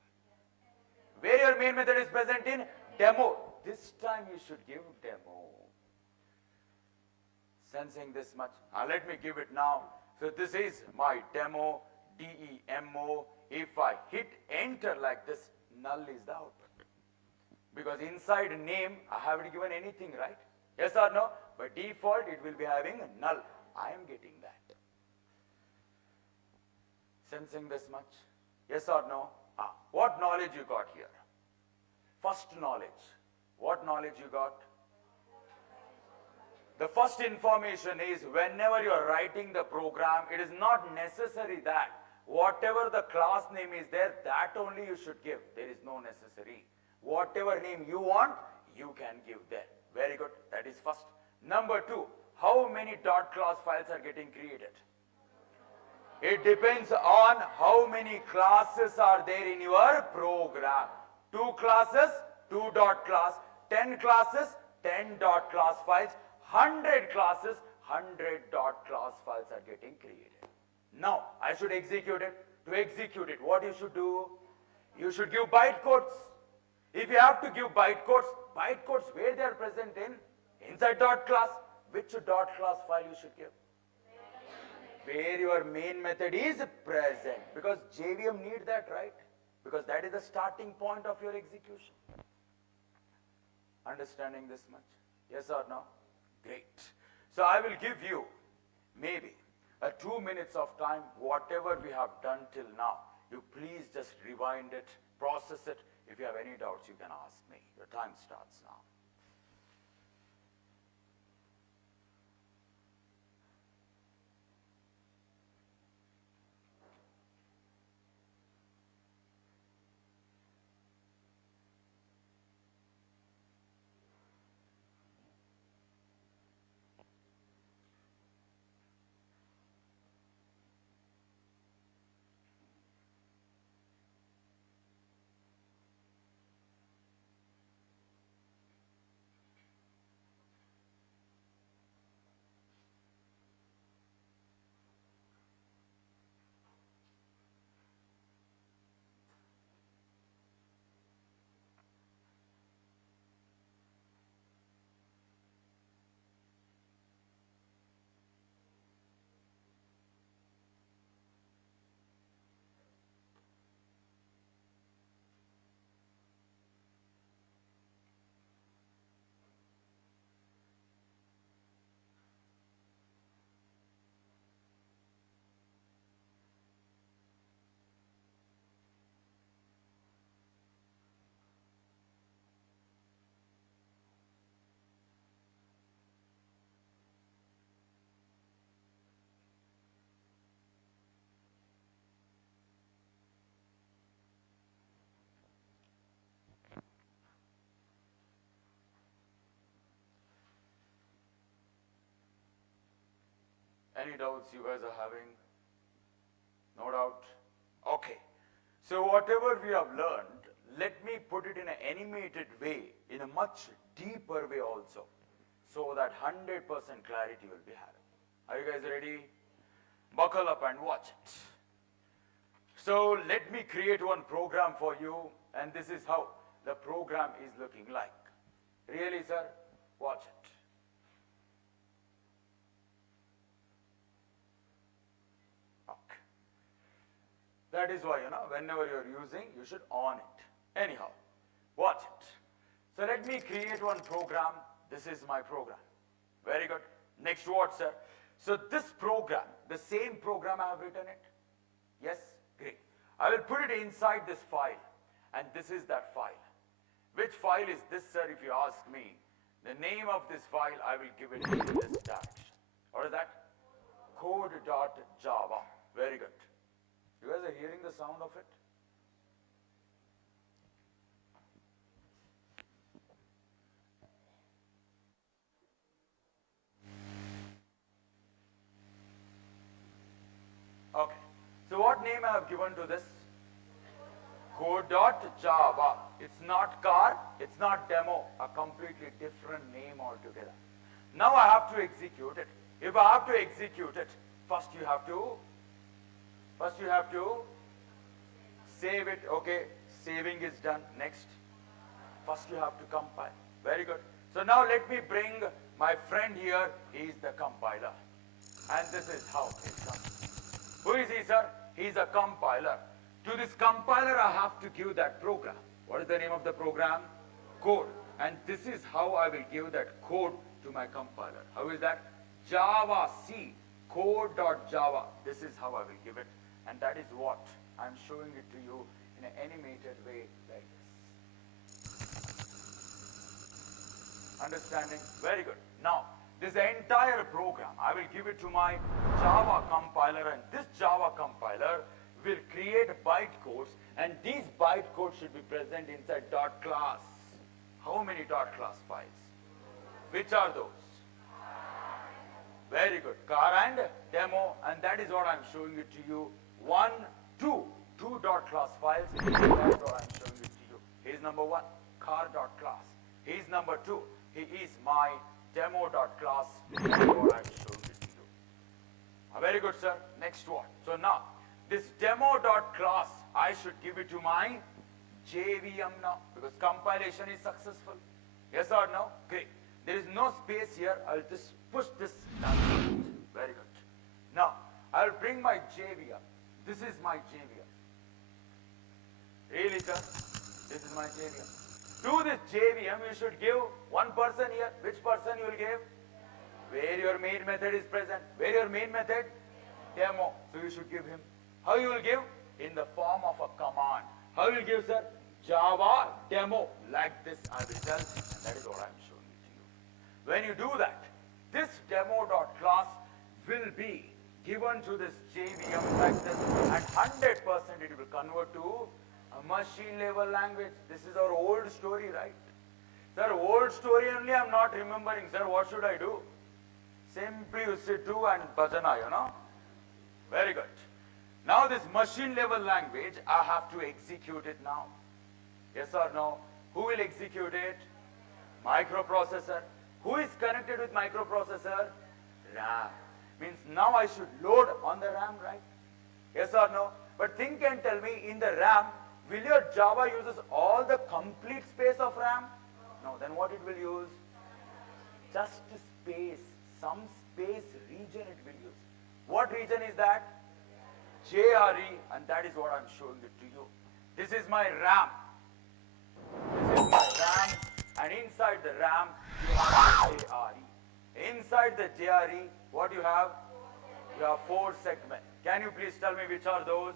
Where your main method is present in? Demo. This time you should give demo. Sensing this much. Let me give it now. So this is my demo, DEMO. If I hit enter like this, null is the output. Because inside name, I haven't given anything, right? Yes or no? By default, it will be having null. I am getting that. Sensing this much? Yes or no? What knowledge you got here? First knowledge. What knowledge you got? The first information is whenever you are writing the program, it is not necessary that whatever the class name is there, that only you should give. There is no necessary. Whatever name you want, you can give there. Very good. That is first. Number two, how many dot class files are getting created? It depends on how many classes are there in your program. 2 classes, 2 dot class. 10 classes, 10 dot class files. 100 classes, 100 dot class files are getting created. Now, I should execute it. To execute it, what you should do? You should give bytecodes. If you have to give bytecodes where they are present in? Inside dot class. Which dot class file you should give? Where your main method is present. Because JVM need that, right? Because that is the starting point of your execution. Understanding this much? Yes or no? Great. So I will give you maybe 2 minutes of time, whatever we have done till now. You please just rewind it, process it. If you have any doubts, you can ask me. Your time starts now. Any doubts you guys are having? No doubt? Okay. So whatever we have learned, let me put it in an animated way, in a much deeper way also, so that 100% clarity will be had. Are you guys ready? Buckle up and watch it. So let me create one program for you, and this is how the program is looking like. Really, sir? Watch it. Okay. That is why, whenever you're using, you should on it. Anyhow, watch it. So let me create one program. This is my program. Very good. Next word, sir. So this program, the same program I have written it. Yes? Great. I will put it inside this file, and this is that file. Which file is this, sir, if you ask me? The name of this file, I will give it in this direction. What is that? Code.java. Very good. You guys are hearing the sound of it? Okay. So what name I have given to this? Code.java. It's not car, it's not demo, a completely different name altogether. Now I have to execute it. If I have to execute it, first you have to save it. Okay, saving is done. Next, first you have to compile. Very good. So now let me bring my friend here. He is the compiler, and this is how it's done. Who is he, sir? He is a compiler. To this compiler, I have to give that program. What is the name of the program? Code. And this is how I will give that code to my compiler. How is that? Java C, code.java. This is how I will give it. And that is what I'm showing it to you in an animated way like this. Understanding? Very good. Now, this entire program, I will give it to my Java compiler, and this Java compiler will create bytecodes, and these bytecodes should be present inside dot class. How many dot class files? Which are those? Very good. Car and demo, and that is what I'm showing it to you. Two dot class files. That is what I'm showing it to you. He is number one, car dot class. He is number two. He is my demo dot class. That is what I'm showing it to you. Very good, sir. Next one. So now, this demo dot class, I should give it to my JVM now, because compilation is successful. Yes or no? Great. There is no space here. I'll just push this down. Very good. Now, I'll bring my JVM. This is my JVM. Really, sir? This is my JVM. To this JVM, you should give one person here. Which person you will give? Where your main method is present. Where your main method? Demo. So you should give him. How you will give? In the form of a command. How you will give, sir? Java demo. Like this I will tell, and that is what I am showing it to you. When you do that, this demo.class will be given to this JVM like this, and 100% it will convert to a machine level language. This is our old story, right? Sir, old story only I am not remembering. Sir, what should I do? Simply you sit do and bhajana, Very good. Now this machine level language, I have to execute it now. Yes or no? Who will execute it? Microprocessor. Who is connected with microprocessor? RAM. Means now I should load on the RAM, right? Yes or no? But think and tell me, in the RAM, will your Java uses all the complete space of RAM? No. Then what it will use? Just space. Some space region it will use. What region is that? JRE, and that is what I'm showing it to you. This is my RAM. This is my RAM, and inside the RAM, you have JRE. Inside the JRE, what you have? You have 4 segments. Can you please tell me which are those?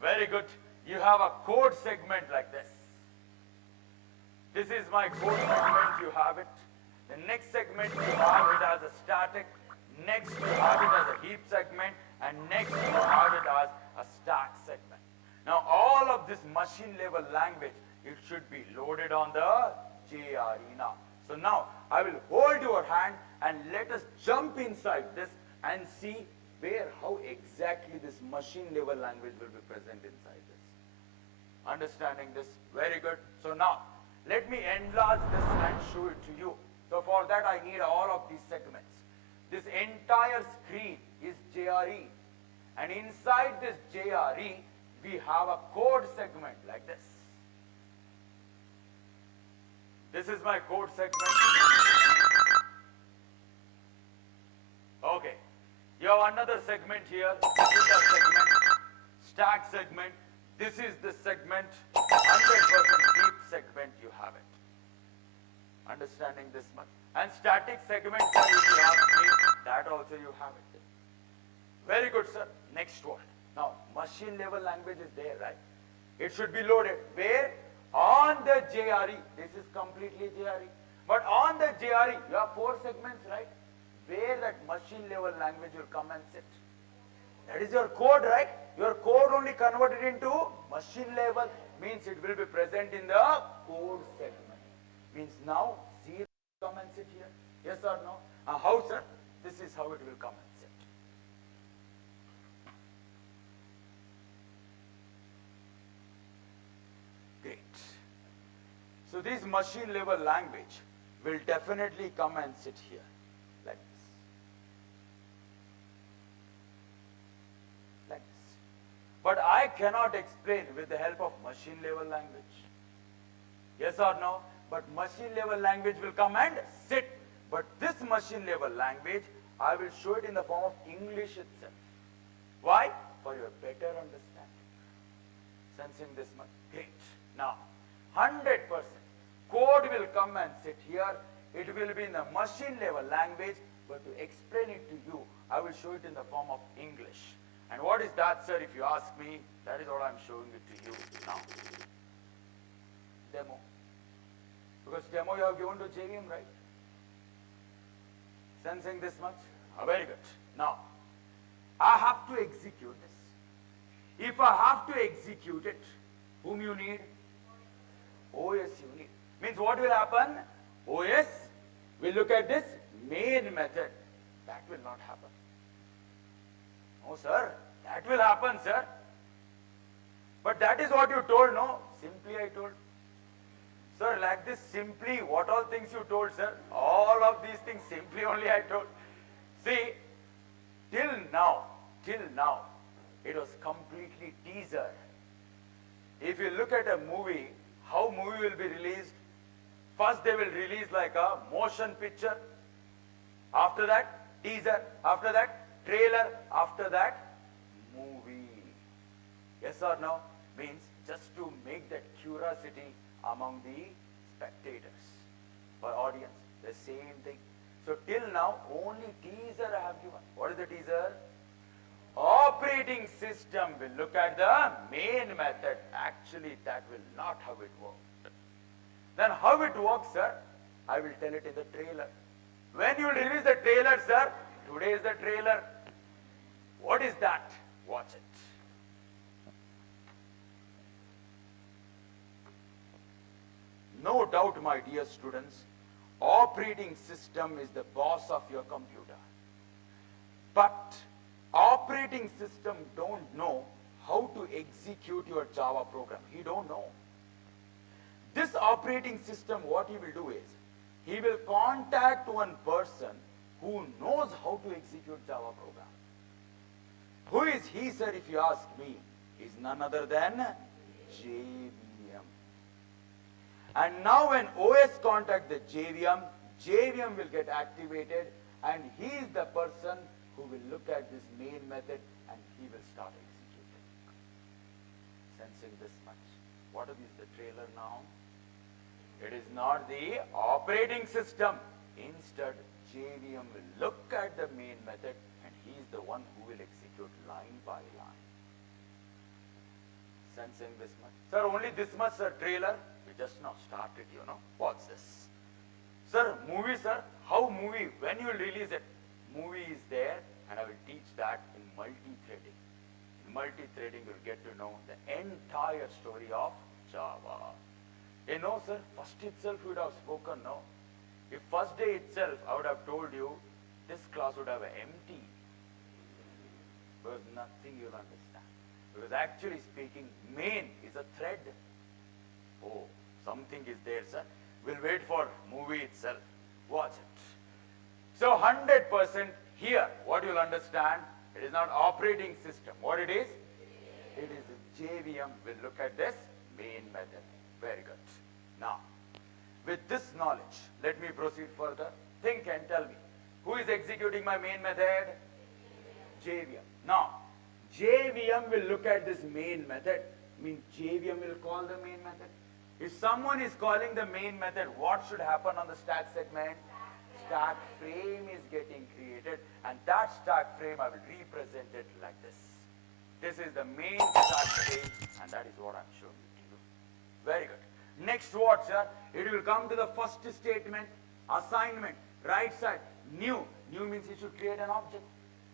Very good. You have a code segment like this. This is my code segment, you have it. The next segment, you have it as a static. Next, you have it as a heap segment. And next, you have it as a stack segment. Now, all of this machine level language, it should be loaded on the JRE now. So So now I will hold your hand and let us jump inside this and see how exactly this machine level language will be present inside this. Understanding this? Very good. So now let me enlarge this and show it to you. So for that I need all of these segments. This entire screen is JRE, and inside this JRE we have a code segment like this. This is my code segment. Okay. You have another segment here. This is a segment. Stack segment. This is the segment. 100% deep segment, you have it. Understanding this much. And static segment, if you ask me, that also you have it. Very good, sir. Next one. Now, machine level language is there, right? It should be loaded. Where? On the JRE. This is completely JRE. But on the JRE, you have 4 segments, right? Where that machine level language will come and sit. That is your code, right? Your code only converted into machine level means it will be present in the code segment. Means now 0 come and sit here. Yes or no? How, sir? This is how it will come and sit. Great. So this machine level language will definitely come and sit here like this. Like this. But I cannot explain with the help of machine level language. Yes or no? But machine level language will come and sit. But this machine level language, I will show it in the form of English itself. Why? For your better understanding. Sensing this much. Great. Now, 100% code will come and sit here. It will be in the machine level language, but to explain it to you, I will show it in the form of English. And what is that, sir, if you ask me? That is what I'm showing it to you now. Demo. Because demo you have given to JVM, right? Sensing this much? Very good. Now, I have to execute this. If I have to execute it, whom you need? OS you need. Means what will happen? OS will look at this main method. That will not happen. No, sir. That will happen, sir. But that is what you told, no? Simply I told. Sir, like this simply, what all things you told, sir? All of these things simply only I told. See, till now, it was completely teaser. If you look at a movie, how movie will be released? First they will release like a motion picture. After that, teaser. After that, trailer. After that, movie. Yes or no? Means just to make that curiosity among the spectators or audience. The same thing. So till now, only teaser I have given. What is the teaser? Operating system will look at the main method. Actually, that will not how it works. Then how it works, sir? I will tell it in the trailer. When you release the trailer, sir, today is the trailer. What is that? Watch it. No doubt, my dear students, operating system is the boss of your computer. But operating system don't know how to execute your Java program. He don't know. This operating system, what he will do is, he will contact one person who knows how to execute Java program. Who is he, sir, if you ask me? He is none other than JVM. And now when OS contact the JVM, JVM will get activated, and he is the person who will look at this main method and he will start executing. Sensing this much. What is the trailer now? It is not the operating system. Instead, JVM will look at the main method and he is the one who will execute line by line. Sensing this much. Sir, only this much, sir, trailer. We just now started, you know. What's this? Sir, movie, sir. How movie? When you will release it? Movie is there, and I will teach that in multi-threading. In multi-threading, you'll get to know the entire story of Java. You know, sir, first itself you would have spoken, no? If first day itself I would have told you this class would have empty, because nothing you'll understand. Because actually speaking, main is a thread. Oh, something is there, sir. We'll wait for movie itself. Watch it. So 100% here, what you'll understand, it is not operating system. What it is? It is JVM. We'll look at this main method. Very good. Now, with this knowledge, let me proceed further. Think and tell me, who is executing my main method? JVM. Now, JVM will look at this main method. Means JVM will call the main method. If someone is calling the main method, what should happen on the stack segment? Stack frame is getting created, and that stack frame I will represent it like this. This is the main stack frame, and that is what I'm showing it to you. Very good. Next what, sir? It will come to the first statement, assignment, right side, new. New means it should create an object.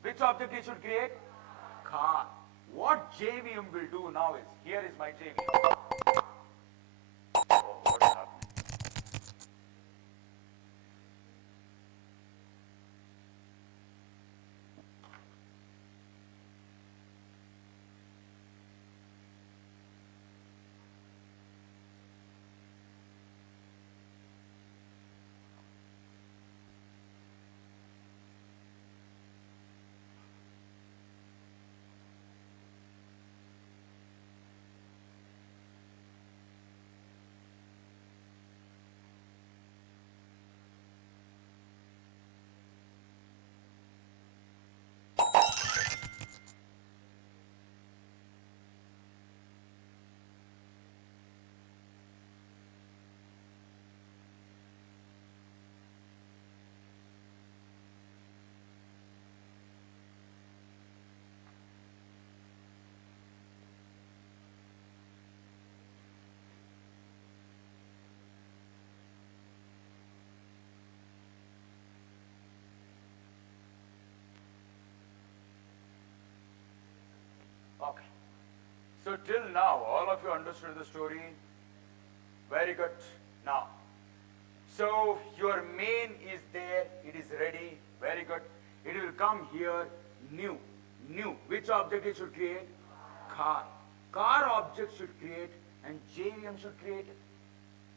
Which object it should create? Car. What JVM will do now is, here is my JVM. Oh, what is happening? Okay. So till now, all of you understood the story? Very good. Now, so your main is there, it is ready, very good. It will come here, new. New. Which object it should create? Car. Car object should create, and JVM should create it.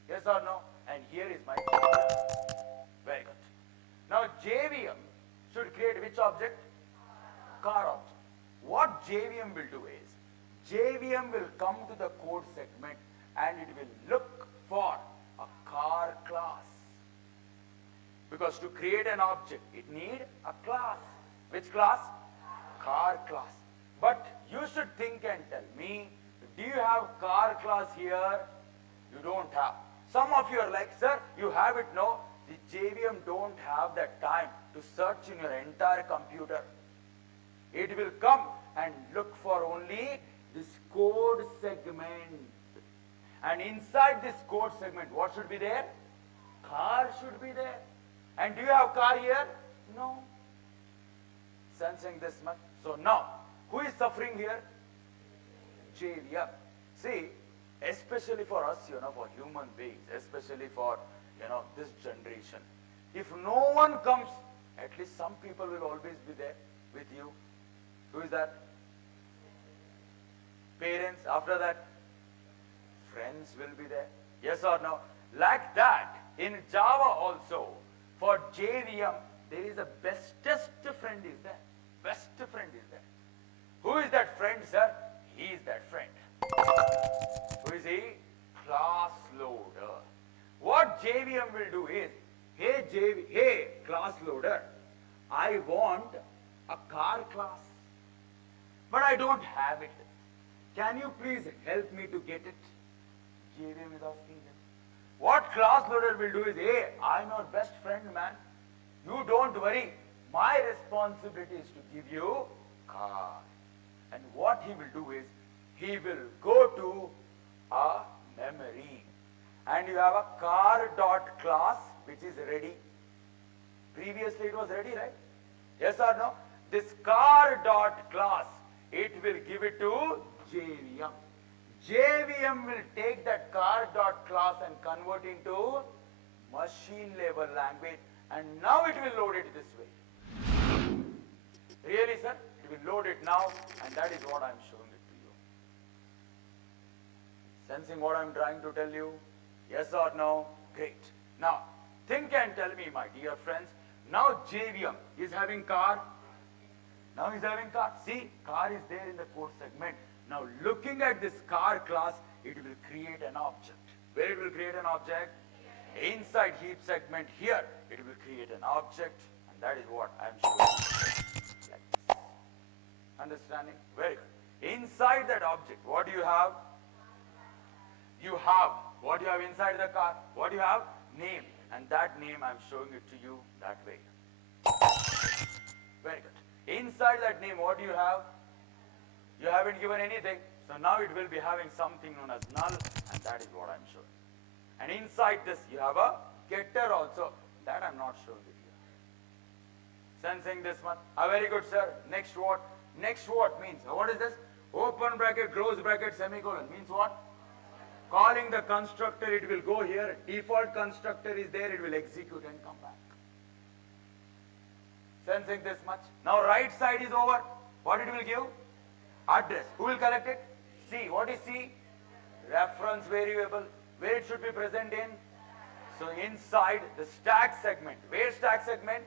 Yes or no? And here is my JVM. Very good. Now JVM should create which object? Car object. What JVM will do is, JVM will come to the code segment and it will look for a car class. Because to create an object, it needs a class. Which class? Car class. But you should think and tell me, do you have car class here? You don't have. Some of you are like, sir, you have it. No, the JVM don't have that time to search in your entire computer. It will come and look for only this code segment. And inside this code segment, what should be there? Car should be there. And do you have car here? No. Sensing this much. So now, who is suffering here? JVM. See, especially for us, for human beings, especially for, this generation, if no one comes, at least some people will always be there with you. Who is that? Parents. After that, friends will be there. Yes or no? Like that, in Java also, for JVM, there is a bestest friend is there. Best friend is there. Who is that friend, sir? He is that friend. Who is he? Class loader. What JVM will do is, hey class loader, I want a car class, but I don't have it. Can you please help me to get it? JVM is asking them. What class loader will do is, hey, I'm your best friend, man. You don't worry. My responsibility is to give you car. And what he will do is, he will go to a memory. And you have a car.class which is ready. Previously it was ready, right? Yes or no? This car.class, it will give it to JVM. JVM will take that car.class and convert into machine level language, and now it will load it this way. Really, sir? It will load it now, and that is what I am showing it to you. Sensing what I am trying to tell you? Yes or no? Great. Now, think and tell me, my dear friends. Now JVM is having car. Now he's having car. See, car is there in the code segment. Now looking at this car class, it will create an object. Where it will create an object? Inside heap segment here, it will create an object, and that is what I am showing you. Like this. Understanding? Very good. Inside that object, what do you have? You have, what do you have inside the car? What do you have? Name. And that name I am showing it to you that way. Very good. Inside that name, what do you have? You haven't given anything. So now it will be having something known as null, and that is what I am showing. And inside this, you have a getter also. That I am not showing it here. Sensing this one? Very good, sir. Next what? Next what means? What is this? Open bracket, close bracket, semicolon. Means what? Calling the constructor, it will go here. Default constructor is there, it will execute and come back. Sensing this much? Now right side is over. What it will give? Address. Who will collect it? C. What is C? Reference variable. Where it should be present in? So inside the stack segment. Where stack segment?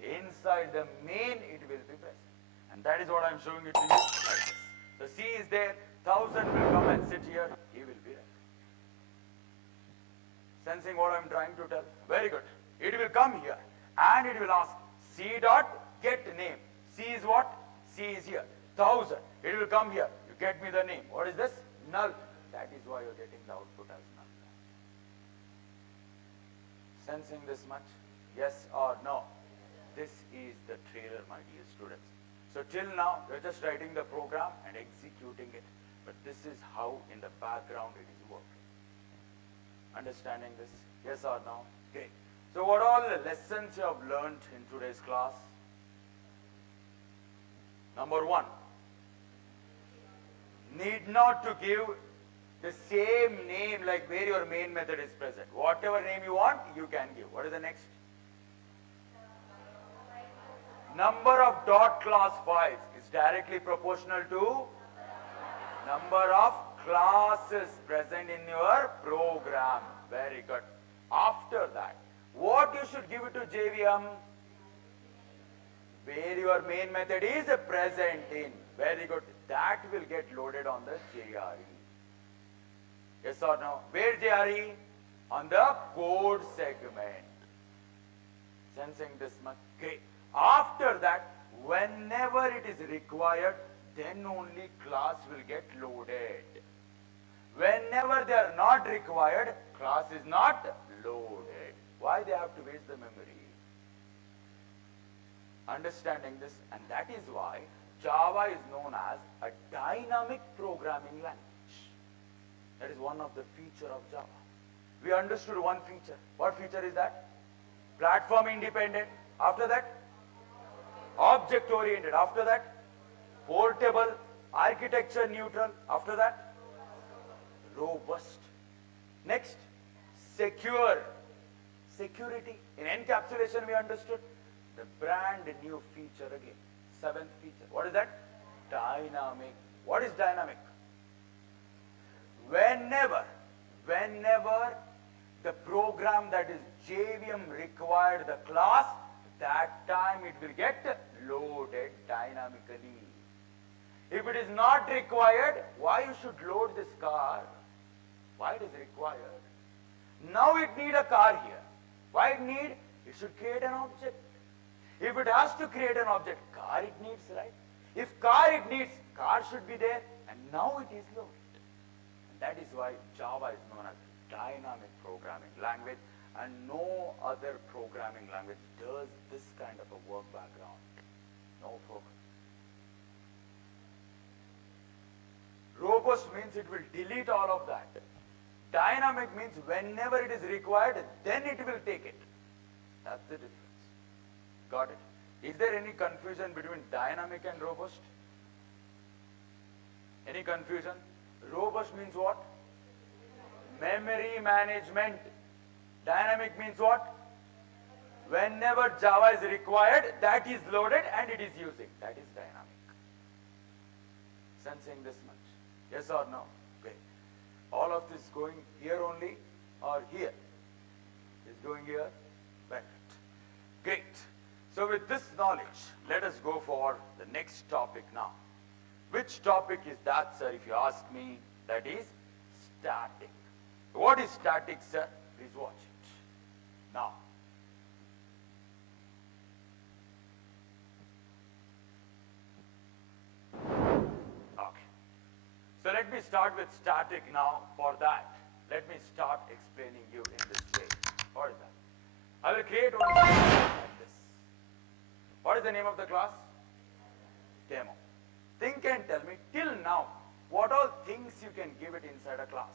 Inside the main it will be present. And that is what I am showing it to you like this. The C is there. 1000 will come and sit here. He will be there. Sensing what I am trying to tell? Very good. It will come here and it will ask C dot get name. C is what? C is here. 1000. It will come here. You get me the name. What is this? Null. That is why you are getting the output as null. Sensing this much? Yes or no? This is the trailer, my dear students. So till now, we are just writing the program and executing it. But this is how in the background it is working. Understanding this? Yes or no? Great. So what all the lessons you have learned in today's class? Number one, need not to give the same name like where your main method is present. Whatever name you want, you can give. What is the next? Number of dot class files is directly proportional to number of classes present in your program. Very good. After that, what you should give it to JVM? Where your main method is present in. Very good. That will get loaded on the JRE. Yes or no? Where JRE? On the code segment. Sensing this much? Great. After that, whenever it is required, then only class will get loaded. Whenever they are not required, class is not loaded. Why they have to waste the memory? Understanding this, and that is why Java is known as a dynamic programming language. That is one of the feature of Java. We understood one feature. What feature is that? Platform independent. After that, object oriented. After that, portable, architecture neutral. After that, robust. Next, secure. Security. In encapsulation we understood. The brand new feature again. Seventh feature. What is that? Dynamic. What is dynamic? Whenever the program that is JVM required the class, that time it will get loaded dynamically. If it is not required, why you should load this car? Why it is required? Now it need a car here. Why it need? It should create an object. If it has to create an object, car it needs, right? If car it needs, car should be there, and now it is loaded. And that is why Java is known as dynamic programming language, and no other programming language does this kind of a work background. No program. Robust means it will delete all of that. Dynamic means whenever it is required, then it will take it. That's the difference. Got it? Is there any confusion between dynamic and robust? Any confusion? Robust means what? Memory management. Dynamic means what? Whenever Java is required, that is loaded and it is using. That is dynamic. Sensing this much. Yes or no? Okay. All of this going here only or here? Is going here? Right. Great. So with this knowledge, let us go for the next topic now. Which topic is that, sir, if you ask me? That is static. What is static, sir? Please watch it. Now. Okay. So let me start with static now. For that, let me start explaining you in this way. What is that? I will create one class like this. What is the name of the class? Demo. Think and tell me till now, what all things you can give it inside a class?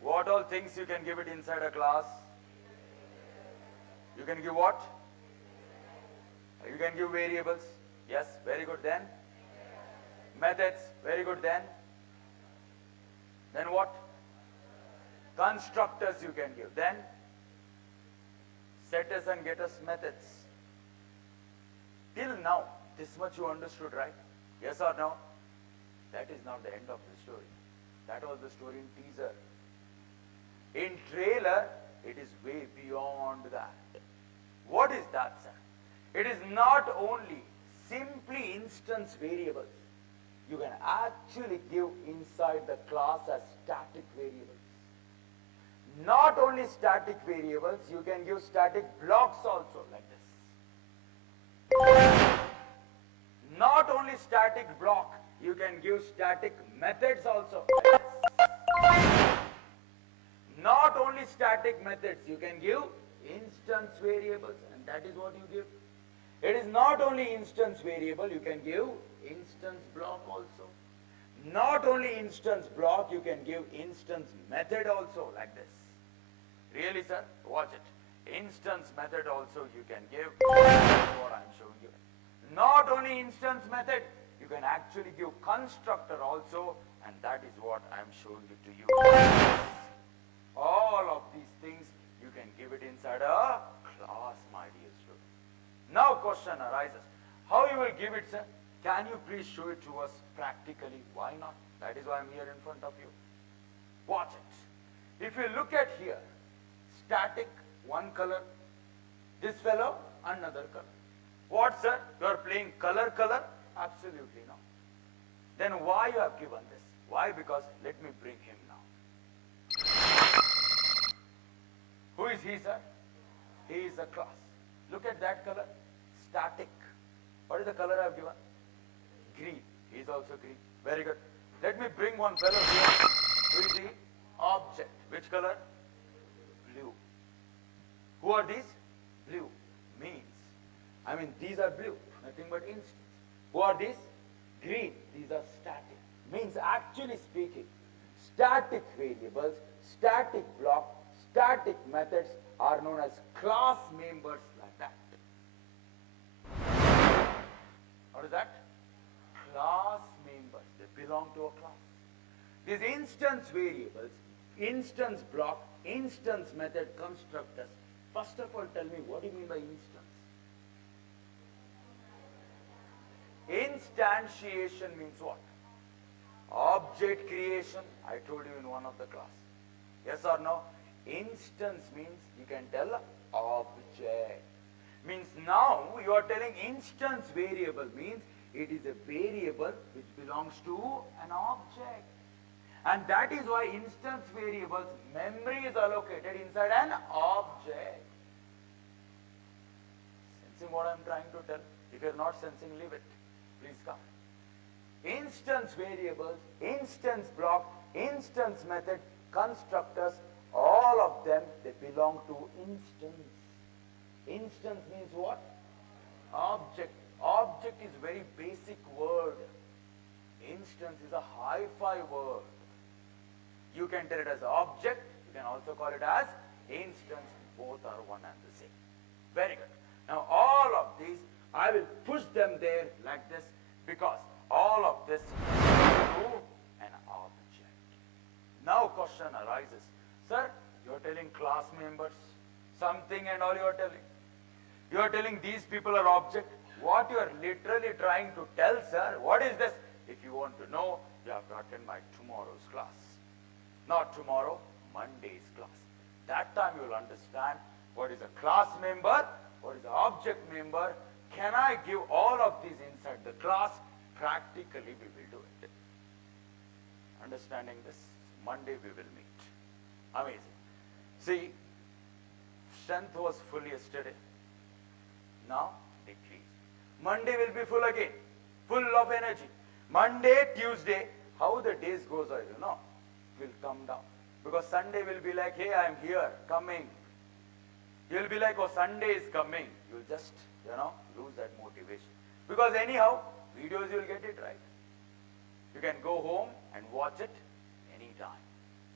What all things you can give it inside a class? You can give what? You can give variables. Yes, very good then. Methods, very good then. Then what? Constructors you can give. Then setters and getters methods. Till now, this much you understood, right? Yes or no? That is not the end of the story. That was the story in teaser. In trailer, it is way beyond that. What is that, sir? It is not only simply instance variables. You can actually give inside the class as static variables. Not only static variables, you can give static blocks also like this. Not only static block, you can give static methods also. Not only static methods, you can give instance variables, and that is what you give. It is not only instance variable, you can give instance block also. Not only instance block, you can give instance method also like this. Really, sir? Watch it. Instance method also you can give. What I am showing you. Not only instance method, you can actually give constructor also, and that is what I am showing it to you. All of these things you can give it inside a class, my dear student. Now question arises. How you will give it, sir? Can you please show it to us practically? Why not? That is why I am here in front of you. Watch it. If you look at here, static, one color, this fellow, another color. What, sir? You are playing color? Absolutely not. Then why you have given this? Why? Because let me bring him now. Who is he, sir? He is a class. Look at that color, static. What is the color I have given? Green. He is also green. Very good. Let me bring one fellow here. Who is he? Object. Which color? Blue. Who are these? Blue. These are blue. Nothing but instance. Who are these? Green. These are static. Means actually speaking, static variables, static block, static methods are known as class members like that. What is that? Class members. They belong to a class. These instance variables, instance block, instance method constructors. First of all, tell me, what do you mean by instance? Instantiation means what? Object creation. I told you in one of the class. Yes or no? Instance means you can tell object. Means now you are telling instance variable means it is a variable which belongs to an object. And that is why instance variables memory is allocated inside an object. Sensing what I am trying to tell? If you are not sensing, leave it. Please come. Instance variables, instance block, instance method, constructors, all of them, they belong to instance. Instance means what? Object. Object is very basic word. Instance is a hi-fi word. You can tell it as object, you can also call it as instance. Both are one and the same. Very good. Now all of these, I will push them there like this because all of this is to an object. Now question question arises. Sir, you are telling class members something and all you are telling. You are telling these people are object. What you are literally trying to tell, sir, what is this? If you want to know, you have to attend my tomorrow's class. Not tomorrow, Monday's class. That time you will understand what is a class member, what is an object member. Can I give all of these inside the class? Practically we will do it. Understanding this? Monday we will meet. Amazing. See, strength was full yesterday. Now decrease. Monday will be full again, full of energy. Monday, Tuesday, how the days goes on, will come down. Because Sunday will be like, hey, I am here, coming. You'll be like, oh, Sunday is coming. You'll just, lose that motivation. Because anyhow, videos you'll get it right. You can go home and watch it anytime.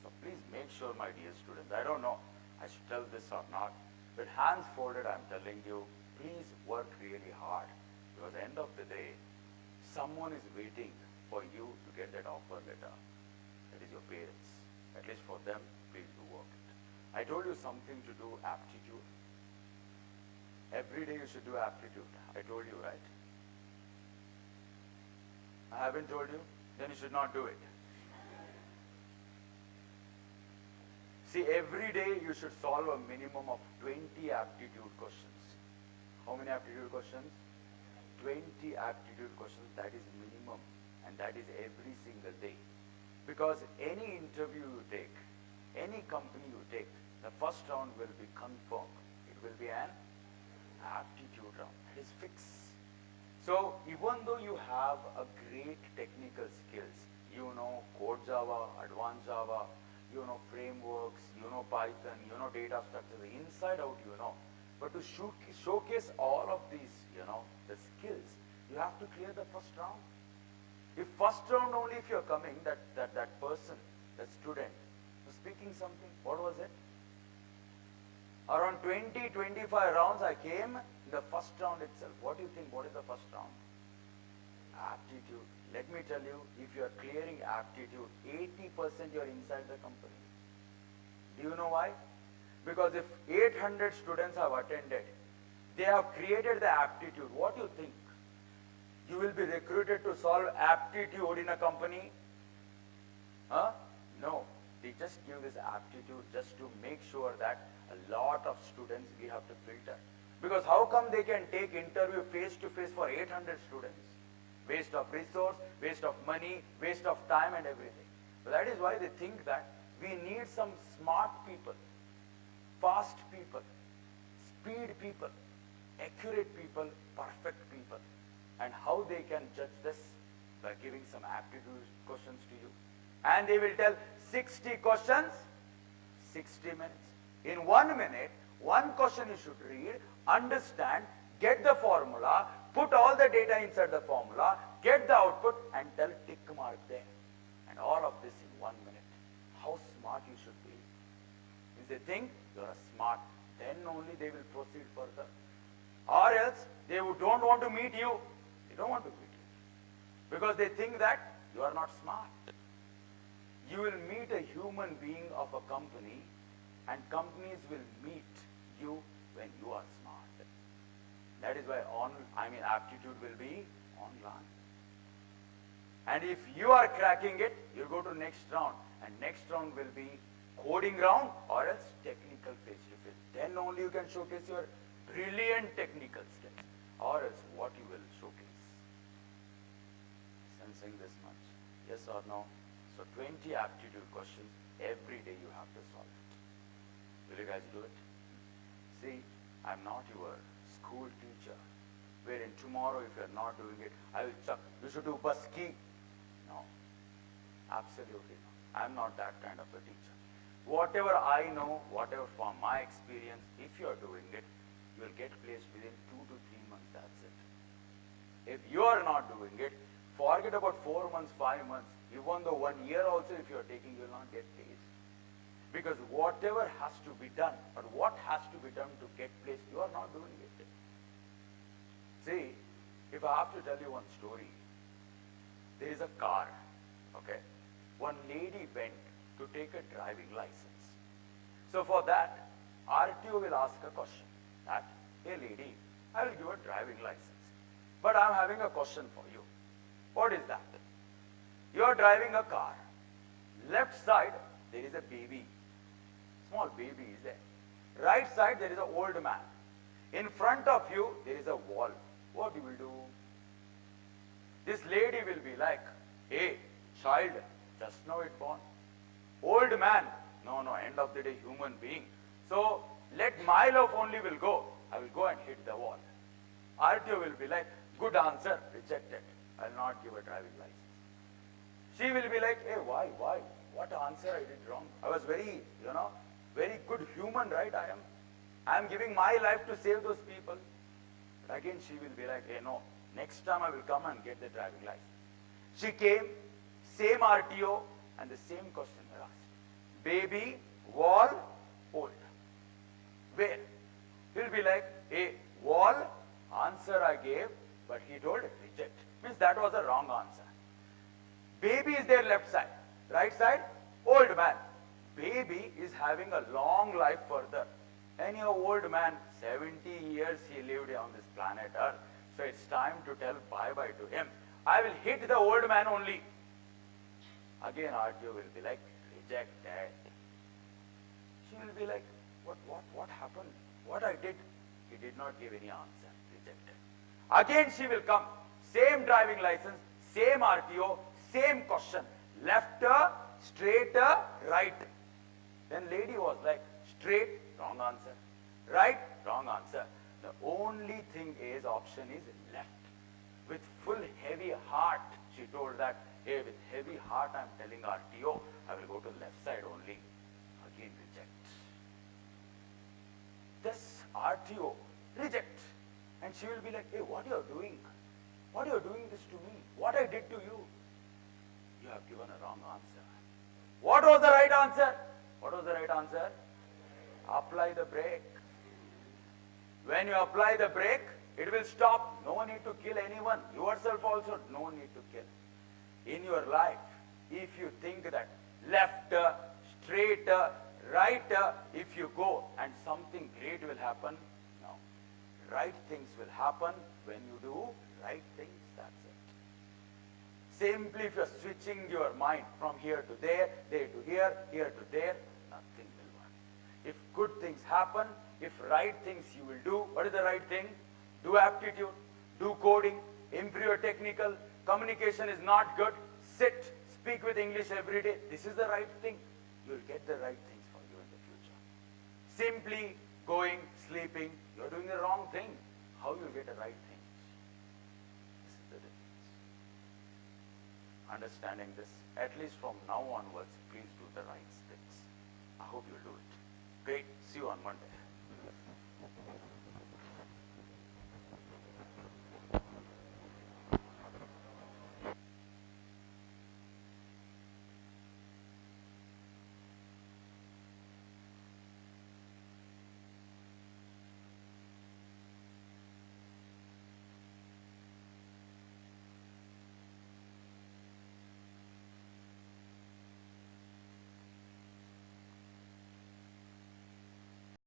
So please make sure, my dear students, I don't know I should tell this or not, but hands folded, I'm telling you, please work really hard. Because at the end of the day, someone is waiting for you to get that offer letter. That is your parents. At least for them, please do work it. I told you something to do aptitude. Every day you should do aptitude. I told you, right? I haven't told you? Then you should not do it. See, every day you should solve a minimum of 20 aptitude questions. How many aptitude questions? 20 aptitude questions, that is minimum. And that is every single day. Because any interview you take, any company you take, the first round will be confirmed. It will be an aptitude round. That is fixed. So even though you have a great technical skills, you know code Java, advanced Java, you know frameworks, you know Python, you know data structures, inside out you know. But to showcase all of these, the skills, you have to clear the first round. If first round only if you're coming, that person, that student, was speaking something, what was it? Around 20, 25 rounds I came in the first round itself. What do you think, what is the first round? Aptitude. Let me tell you, if you are clearing aptitude, 80% you're inside the company. Do you know why? Because if 800 students have attended, they have created the aptitude. What do you think? You will be recruited to solve aptitude in a company? Huh? No. They just give this aptitude just to make sure that a lot of students we have to filter. Because how come they can take interview face to face for 800 students? Waste of resource, waste of money, waste of time and everything. So that is why they think that we need some smart people, fast people, speed people, accurate people, perfect people. And how they can judge this? By giving some aptitude questions to you. And they will tell 60 questions, 60 minutes. In 1 minute, one question you should read, understand, get the formula, put all the data inside the formula, get the output and tell tick mark there. And all of this in 1 minute. How smart you should be. If they think you are smart, then only they will proceed further. Or else, they don't want to meet you. They don't want to meet you. Because they think that you are not smart. You will meet a human being of a company and companies will meet you when you are smart. That is why aptitude will be online. And if you are cracking it, you go to next round. And next round will be coding round or else technical face-to-face. Then only you can showcase your brilliant technical skills. Or else what you will showcase. Sensing this much? Yes or no? So 20 aptitude questions, every day you have to solve it. Will you guys do it? See, I'm not your school teacher, wherein tomorrow if you're not doing it, I will chuck, you should do buski. No, absolutely not. I'm not that kind of a teacher. Whatever I know, whatever from my experience, if you're doing it, you will get placed within 2 to 3 months, that's it. If you are not doing it, forget about 4 months, 5 months, even though 1 year also if you're taking, you will not get placed. Because whatever has to be done, or what has to be done to get placed, you are not doing it. See, if I have to tell you one story, there is a car, okay? One lady went to to take a driving license. So for that, RTO will ask a question that, hey lady, I will give a driving license, but I'm having a question for you. What is that? You are driving a car. Left side, there is a baby. Small baby is there. Right side, there is an old man. In front of you, there is a wall. What you will do? This lady will be like, hey, child, just now it born. Old man, no, end of the day, human being. So, let my love only will go. I will go and hit the wall. RTO will be like, good answer, rejected. I will not give a driving license. She will be like, hey, why? What answer I did wrong? I was very, very good human, right? I am giving my life to save those people. But again, she will be like, hey, no, next time I will come and get the driving license. She came, same RTO, and the same question was asked. Baby, wall, old. Where? He'll be like, hey, wall, answer I gave, but he told reject. Means that was a wrong answer. Baby is there left side. Right side, old man. Baby is having a long life further. Any old man, 70 years he lived on this planet Earth. So it's time to tell bye-bye to him. I will hit the old man only. Again RTO will be like, rejected. She will be like, what happened? What I did? He did not give any answer. Rejected. Again she will come. Same driving license, same RTO, same question. Left, straight, right. Then lady was like, straight, wrong answer. Right, wrong answer. The only thing is, option is left. With full heavy heart, she told that, hey, with heavy heart I'm telling RTO, I will go to left side only. Again reject. This RTO, reject. And she will be like, hey, what you are doing? What you are doing this to me? What I did to you? You have given a wrong answer. What was the right answer? What was the right answer? Apply the brake. When you apply the brake, it will stop. No need to kill anyone. Yourself also, no need to kill. In your life, if you think that left, straight, right, if you go and something great will happen, no. Right things will happen when you do right things, that's it. Simply if you are switching your mind from here to there to here to there, nothing will work. If good things happen, if right things you will do, what is the right thing? Do aptitude, do coding, improve your technical, communication is not good, sit, speak with English every day. This is the right thing. You will get the right things for you in the future. Simply going, sleeping, you are doing the wrong thing. How you will get the right things? This is the difference. Understanding this, at least from now onwards, please do the right things. I hope you will do it. Great. See you on Monday.